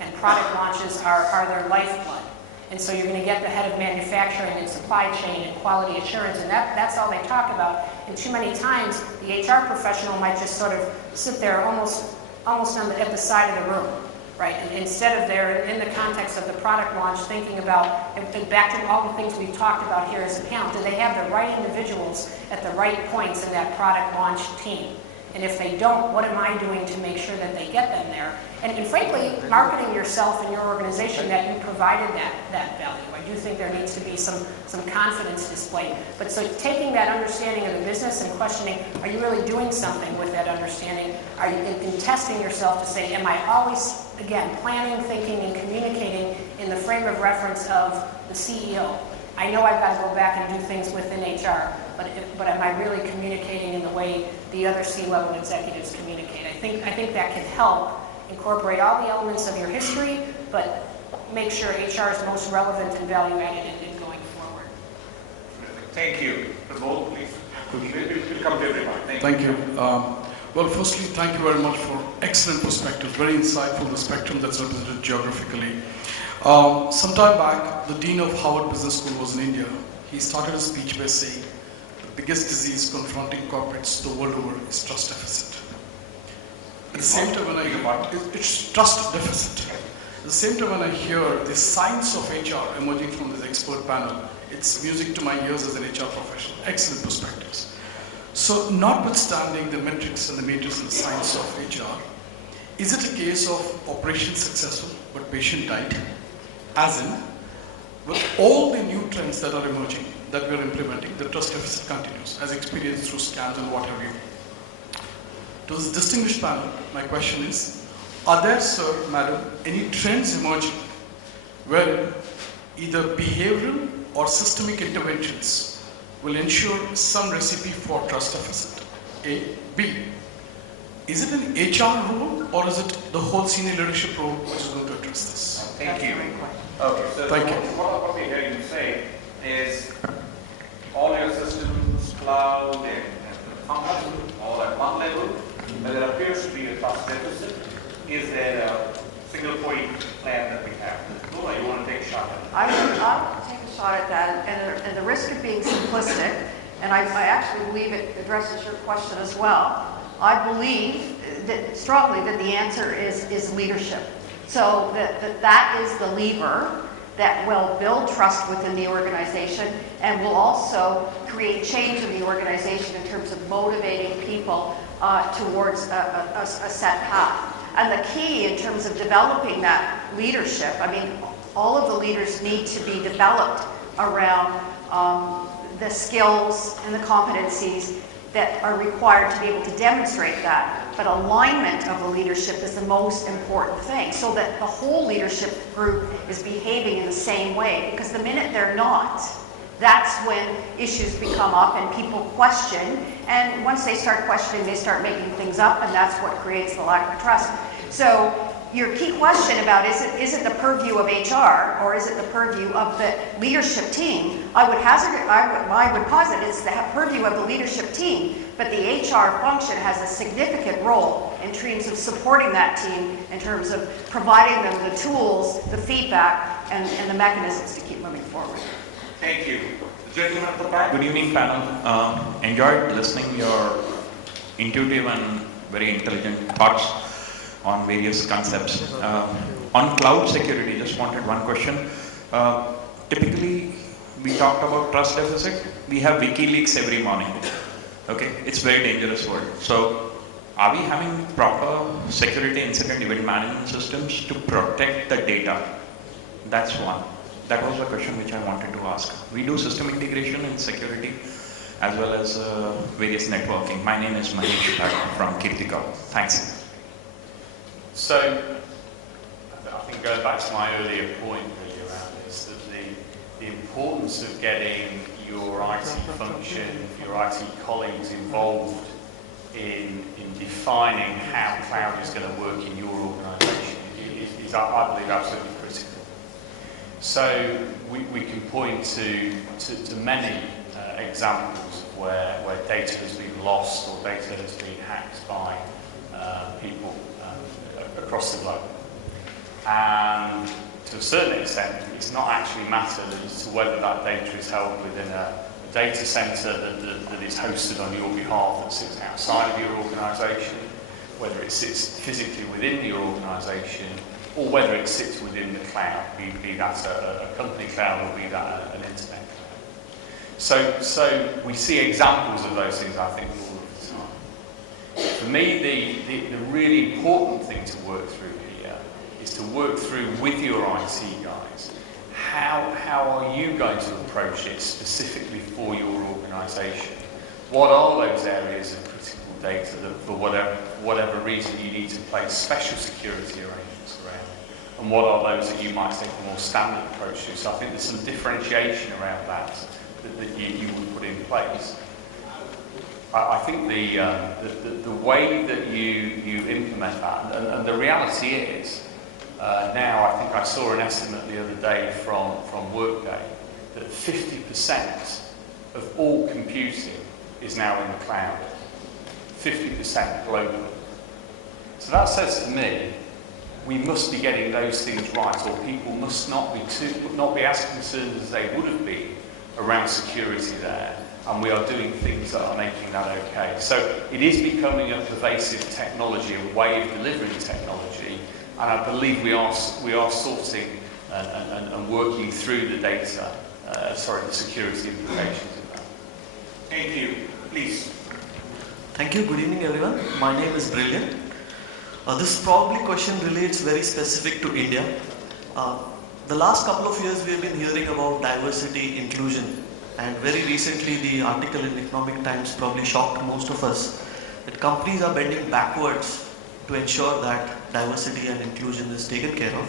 and product launches are their lifeblood. And so you're going to get the head of manufacturing and supply chain and quality assurance, and that's all they talk about. And too many times, the HR professional might just sort of sit there almost at the side of the room. right? And instead of there, in the context of the product launch, thinking about, and back to all the things we've talked about here as a panel, do they have the right individuals at the right points in that product launch team? And if they don't, what am I doing to make sure that they get them there? And frankly, marketing yourself and your organization that you provided that value. I do think there needs to be some confidence displayed. But so taking that understanding of the business and questioning, are you really doing something with that understanding? Are you in testing yourself to say, am I always, again, planning, thinking, and communicating in the frame of reference of the CEO? I know I've got to go back and do things within HR, but am I really communicating in the way the other C-level executives communicate? I think that can help incorporate all the elements of your history, but make sure HR is most relevant and value-added in going forward. Thank you. The vote, please. We'll come to everyone. Thank you. Well, firstly, thank you very much for excellent perspective, very insightful, the spectrum that's represented geographically. Some time back, the Dean of Harvard Business School was in India. He started his speech by saying, the biggest disease confronting corporates the world over is trust deficit. At the same time, it's trust deficit. At the same time, when I hear the science of HR emerging from this expert panel, it's music to my ears as an HR professional. Excellent perspectives. So, notwithstanding the metrics and the meters and the science of HR, is it a case of operation successful but patient died? As in, with all the new trends that are emerging, that we are implementing, the trust deficit continues, as experienced through scams and what have you. To this distinguished panel, my question is, are there, sir, madam, any trends emerging where either behavioral or systemic interventions will ensure some recipe for trust deficit? A. B. Is it an HR role or is it the whole senior leadership role which is going to address this? Thank you. Okay, so Thank you. What we're hearing you say is all your systems, cloud, and function, all at one level, but there appears to be a trust deficit. Is there a single point plan that we have? Lola, you want to take a shot at it? I'll take a shot at that, and the risk of being simplistic, and I actually believe it addresses your question as well. I believe that strongly that the answer is leadership. So that is the lever that will build trust within the organization and will also create change in the organization in terms of motivating people towards a set path. And the key in terms of developing that leadership, I mean, all of the leaders need to be developed around the skills and the competencies that are required to be able to demonstrate that. But alignment of the leadership is the most important thing, so that the whole leadership group is behaving in the same way. Because the minute they're not, that's when issues become up and people question. And once they start questioning, they start making things up, and that's what creates the lack of trust. So your key question about is it the purview of HR or is it the purview of the leadership team? I would posit it's the purview of the leadership team, but the HR function has a significant role in terms of supporting that team, in terms of providing them the tools, the feedback, and the mechanisms to keep moving forward. Thank you. The gentleman at the back. Good evening, panel. Enjoyed listening your intuitive and very intelligent thoughts on various concepts. On cloud security, just wanted one question. Typically, we talked about trust deficit. We have WikiLeaks every morning. Okay, it's very dangerous world. So, are we having proper security incident event management systems to protect the data? That's one. That was the question which I wanted to ask. We do system integration and security as well as various networking. My name is Manish from Kirtikau. Thanks. So, I think going back to my earlier point really around this, that the importance of getting your IT function, your IT colleagues involved in defining how cloud is going to work in your organisation is, I believe, absolutely critical. So we can point to many examples where data has been lost or data has been hacked by people across the globe. And to a certain extent, it's not actually mattered as to whether that data is held within a data center that is hosted on your behalf, that sits outside of your organisation, whether it sits physically within your organisation, or whether it sits within the cloud, be that a company cloud or be that an internet cloud. So we see examples of those things, I think, all of the time. For me, the really important thing to work through here is to work through with your IT guys. How are you going to approach it specifically for your organisation? What are those areas of critical data that, for whatever reason, you need to place special security arrangements around? And what are those that you might take a more standard approach to? So I think there's some differentiation around that you would put in place. I think the way that you implement that, and the reality is, now I think I saw an estimate the other day from Workday that 50% of all computing is now in the cloud. 50% globally. So that says to me, we must be getting those things right, or people must not be as concerned as they would have been around security there, and we are doing things that are making that okay. So it is becoming a pervasive technology, a way of delivering technology, and I believe we are sorting and working through the data, the security implications of that. Thank you. Please. Thank you. Good evening, everyone. My name is Brilliant. This probably question relates very specific to India. The last couple of years we have been hearing about diversity, inclusion, and very recently the article in Economic Times probably shocked most of us that companies are bending backwards to ensure that diversity and inclusion is taken care of.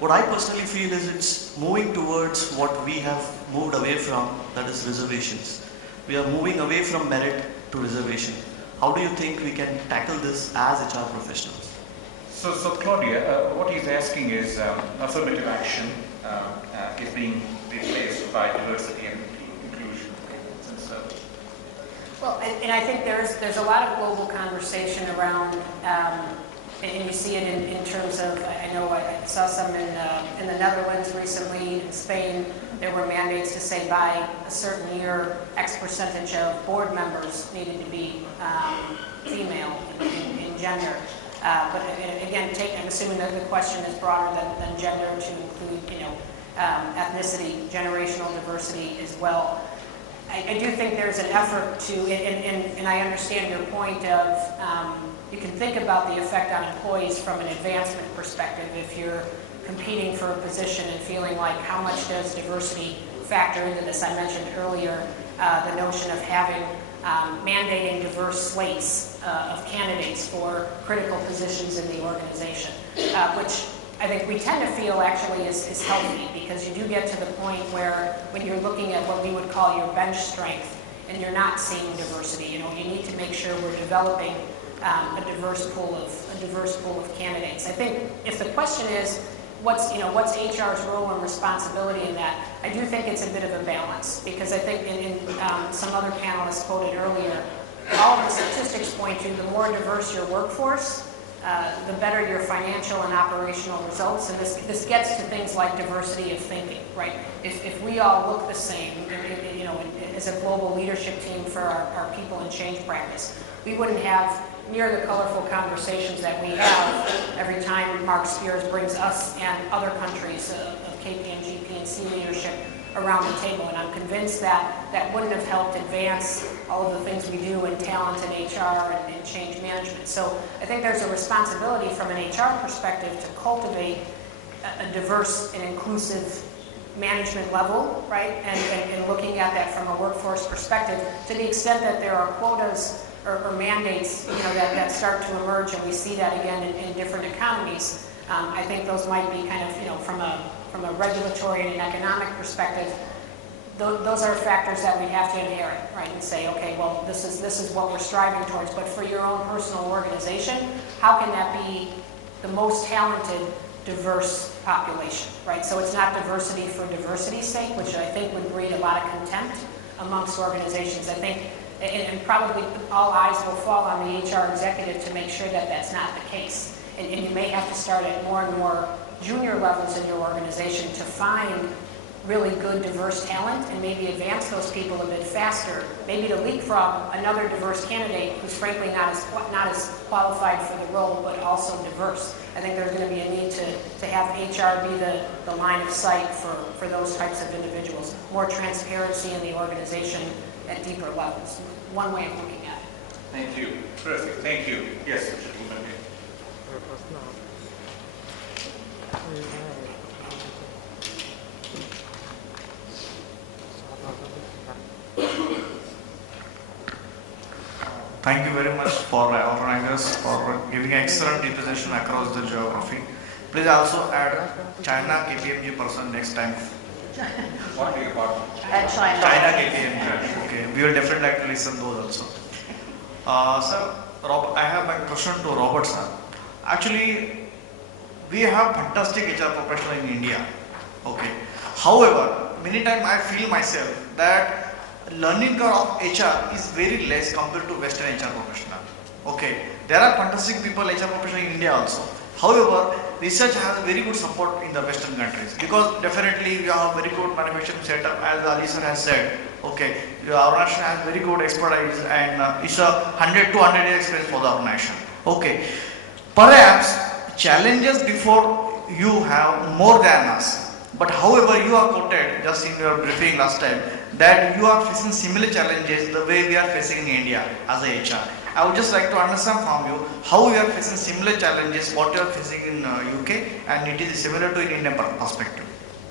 What I personally feel is it's moving towards what we have moved away from, that is reservations. We are moving away from merit to reservation. How do you think we can tackle this as HR professionals? So Claudia, what he's asking is affirmative action is being replaced by diversity and inclusion. Well, and I think there's a lot of global conversation around, and you see it in terms of, I know I saw some in the Netherlands recently, in Spain. There were mandates to say by a certain year, X percentage of board members needed to be female in gender. But again, I'm assuming that the question is broader than gender, to include, ethnicity, generational diversity as well. I do think there's an effort to, and I understand your point of, you can think about the effect on employees from an advancement perspective if you're competing for a position and feeling like how much does diversity factor into this. I mentioned earlier the notion of having mandating diverse slates of candidates for critical positions in the organization, which I think we tend to feel actually is healthy, because you do get to the point where when you're looking at what we would call your bench strength and you're not seeing diversity, you need to make sure we're developing a diverse pool of candidates. I think if the question is what's HR's role and responsibility in that, I do think it's a bit of a balance, because I think in some other panelists quoted earlier, all of the statistics point to the more diverse your workforce, the better your financial and operational results. And this gets to things like diversity of thinking, right? If we all look the same, as a global leadership team for our people and change practice, we wouldn't have near the colorful conversations that we have every time Mark Spears brings us and other countries of KPMG, PNC leadership around the table. And I'm convinced that wouldn't have helped advance all of the things we do in talent and HR and change management. So I think there's a responsibility from an HR perspective to cultivate a diverse and inclusive management level, right? And looking at that from a workforce perspective, to the extent that there are quotas or mandates, that start to emerge, and we see that again in different economies. I think those might be kind of, from a regulatory and an economic perspective, those are factors that we have to inherit, right? And say, okay, well, this is what we're striving towards. But for your own personal organization, how can that be the most talented, diverse population, right? So it's not diversity for diversity's sake, which I think would breed a lot of contempt amongst organizations. I think. And probably all eyes will fall on the HR executive to make sure that that's not the case. And you may have to start at more and more junior levels in your organization to find really good, diverse talent and maybe advance those people a bit faster, maybe to leapfrog another diverse candidate who's frankly not as qualified for the role, but also diverse. I think there's going to be a need to have HR be the line of sight for those types of individuals. More transparency in the organization at deeper levels. One way of looking at it. Thank you. Terrific. Thank you. Yes, Mr. Woman. Thank you very much for organizers for giving excellent representation across the geography. Please also add China KPMG person next time. What do you want? At China. China KPMG. Okay, we will definitely like to listen those also. Sir, I have my question to Robert sir. Actually, we have fantastic HR professional in India. Okay. However, many times I feel myself that learning curve of HR is very less compared to Western HR professional. Okay. There are fantastic people HR professional in India also. However, research has very good support in the Western countries because definitely we have very good manufacturing setup as Ali sir has said. Okay, our organization has very good expertise and it's a 100 to 100 year experience for the organization. Okay, perhaps challenges before you have more than us. But however, you are quoted just in your briefing last time that you are facing similar challenges the way we are facing in India as a HR. I would just like to understand from you how we are facing similar challenges what you are facing in UK and it is similar to in Indian perspective.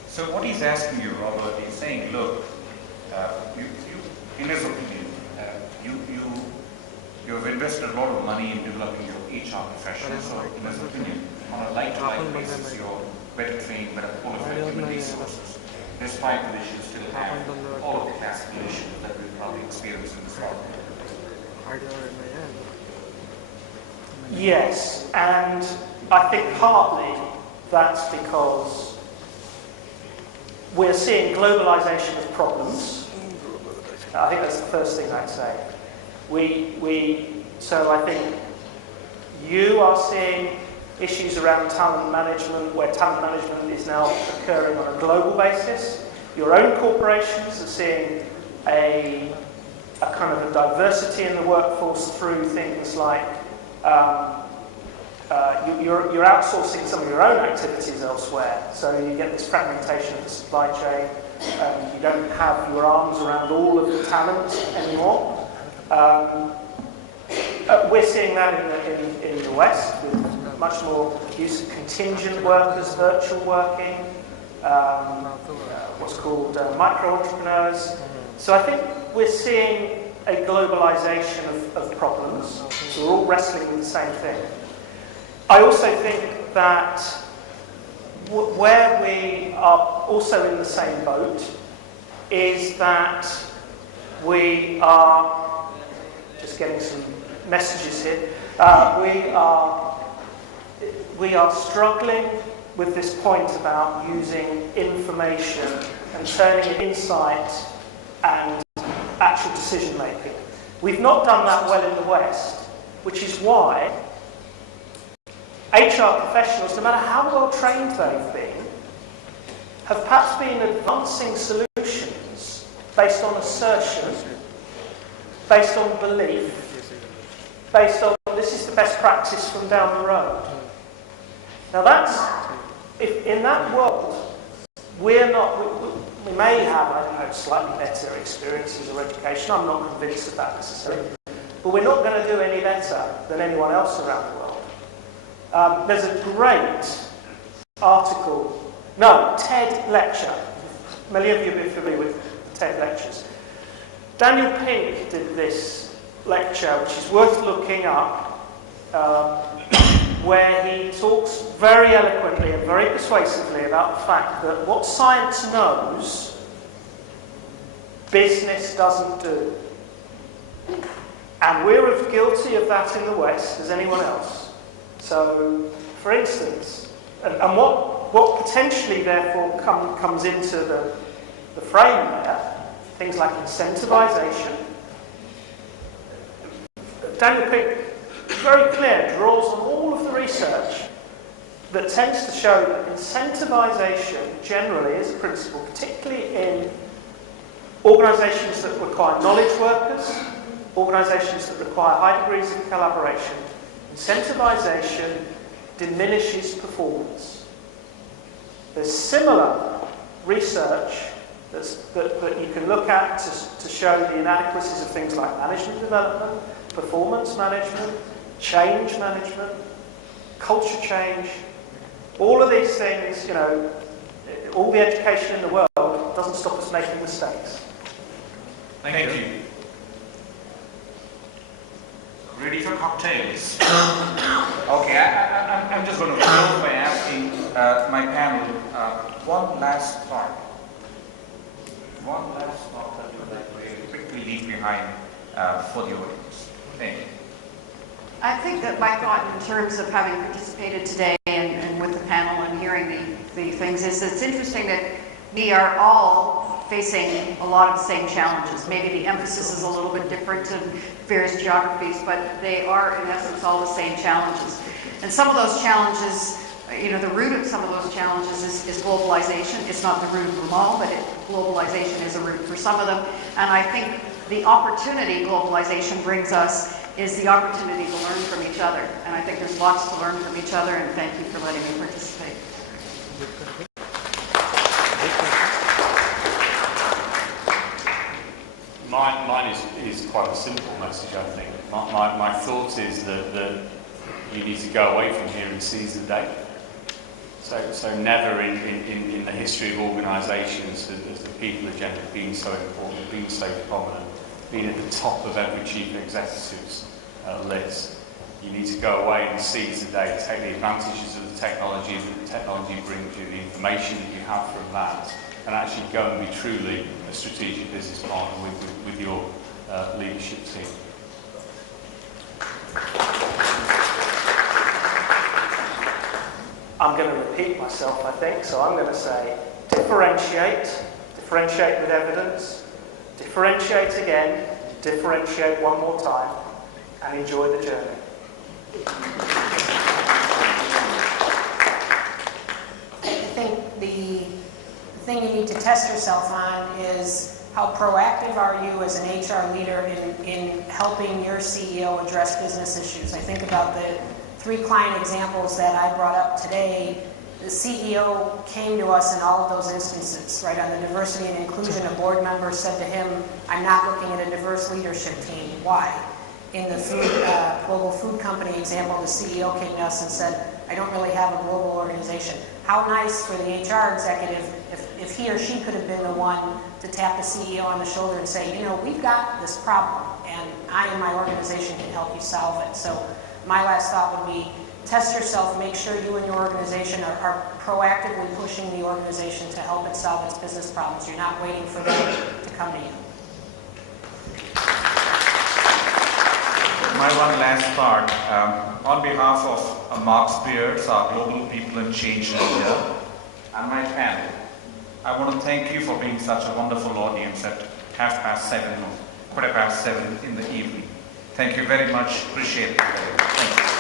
So what he's asking you, Robert, he's saying, look, in his opinion, you have invested a lot of money in developing your HR profession. So in his opinion, on a like-to-like basis, you're better trained, better qualified human resources. Despite this, you still have all of the classifications that we probably experience in this problem. Yes, and I think partly that's because we're seeing globalization of problems. I think that's the first thing I'd say. So I think you are seeing issues around talent management, where talent management is now occurring on a global basis. Your own corporations are seeing a kind of a diversity in the workforce through things like you're outsourcing some of your own activities elsewhere, so you get this fragmentation of the supply chain. You don't have your arms around all of the talent anymore. We're seeing that in the West with much more use of contingent workers, virtual working, what's called micro-entrepreneurs. So I think we're seeing a globalization of problems. So we're all wrestling with the same thing. I also think that where we are also in the same boat is that we are, just getting some messages here, we are struggling with this point about using information and turning it insight and actual decision making. We've not done that well in the West, which is why HR professionals, no matter how well trained they've been, have perhaps been advancing solutions based on assertion, based on belief, based on this is the best practice from down the road. Now that's, if in that world, we're not, we may have, I don't know, slightly better experiences or education. I'm not convinced of that necessarily. But we're not going to do any better than anyone else around the world. There's a great article, TED lecture. Many of you will be familiar with TED lectures. Daniel Pink did this lecture, which is worth looking up, where he talks very eloquently and very persuasively about the fact that what science knows, business doesn't do. And we're as guilty of that in the West as anyone else. So, for instance, and what potentially therefore comes into the frame there, things like incentivization. Daniel Pink, very clear, draws on all of the research that tends to show that incentivization generally is a principle, particularly in organisations that require knowledge workers, organisations that require high degrees of collaboration. Incentivization diminishes performance. There's similar research that you can look at to show the inadequacies of things like management development, performance management, change management, culture change. All of these things, you know, all the education in the world doesn't stop us making mistakes. Thank you. Ready for cocktails? Okay, I'm just going to close by asking my panel one last thought. One last thought that you would like to quickly leave behind for the audience. Thank you. I think that my thought in terms of having participated today and with the panel and hearing the things is it's interesting that we are all facing a lot of the same challenges. Maybe the emphasis is a little bit different in various geographies, but they are in essence all the same challenges. And some of those challenges, you know, the root of some of those challenges is globalization. It's not the root of them all, but globalization is a root for some of them. And I think the opportunity globalization brings us is the opportunity to learn from each other. And I think there's lots to learn from each other, and thank you for letting me participate. Mine is quite a simple message, I think. My thought is that you need to go away from here and seize the day. So never in the history of organisations has the people agenda been so important, been so prominent, been at the top of every chief executive's list. You need to go away and seize the day, take the advantages of the technology that the technology brings you, the information that you have from that, and actually go and be truly a strategic business partner with your leadership team. I'm going to repeat myself, I think, so I'm going to say differentiate with evidence, differentiate again, differentiate one more time, and enjoy the journey. I think the thing you need to test yourself on is how proactive are you as an HR leader in helping your CEO address business issues. I think about the 3 client examples that I brought up today. The CEO came to us in all of those instances, right? On the diversity and inclusion, a board member said to him, I'm not looking at a diverse leadership team. Why? In the global food company example, the CEO came to us and said, I don't really have a global organization. How nice for the HR executive if he or she could have been the one to tap the CEO on the shoulder and say, you know, we've got this problem and I and my organization can help you solve it. So my last thought would be test yourself, make sure you and your organization are proactively pushing the organization to help it solve its business problems. You're not waiting for them to come to you. My one last thought, on behalf of Mark Spears, our Global People and Change Leader, and my panel, I want to thank you for being such a wonderful audience at 7:15 in the evening. Thank you very much. Appreciate it. Thank you.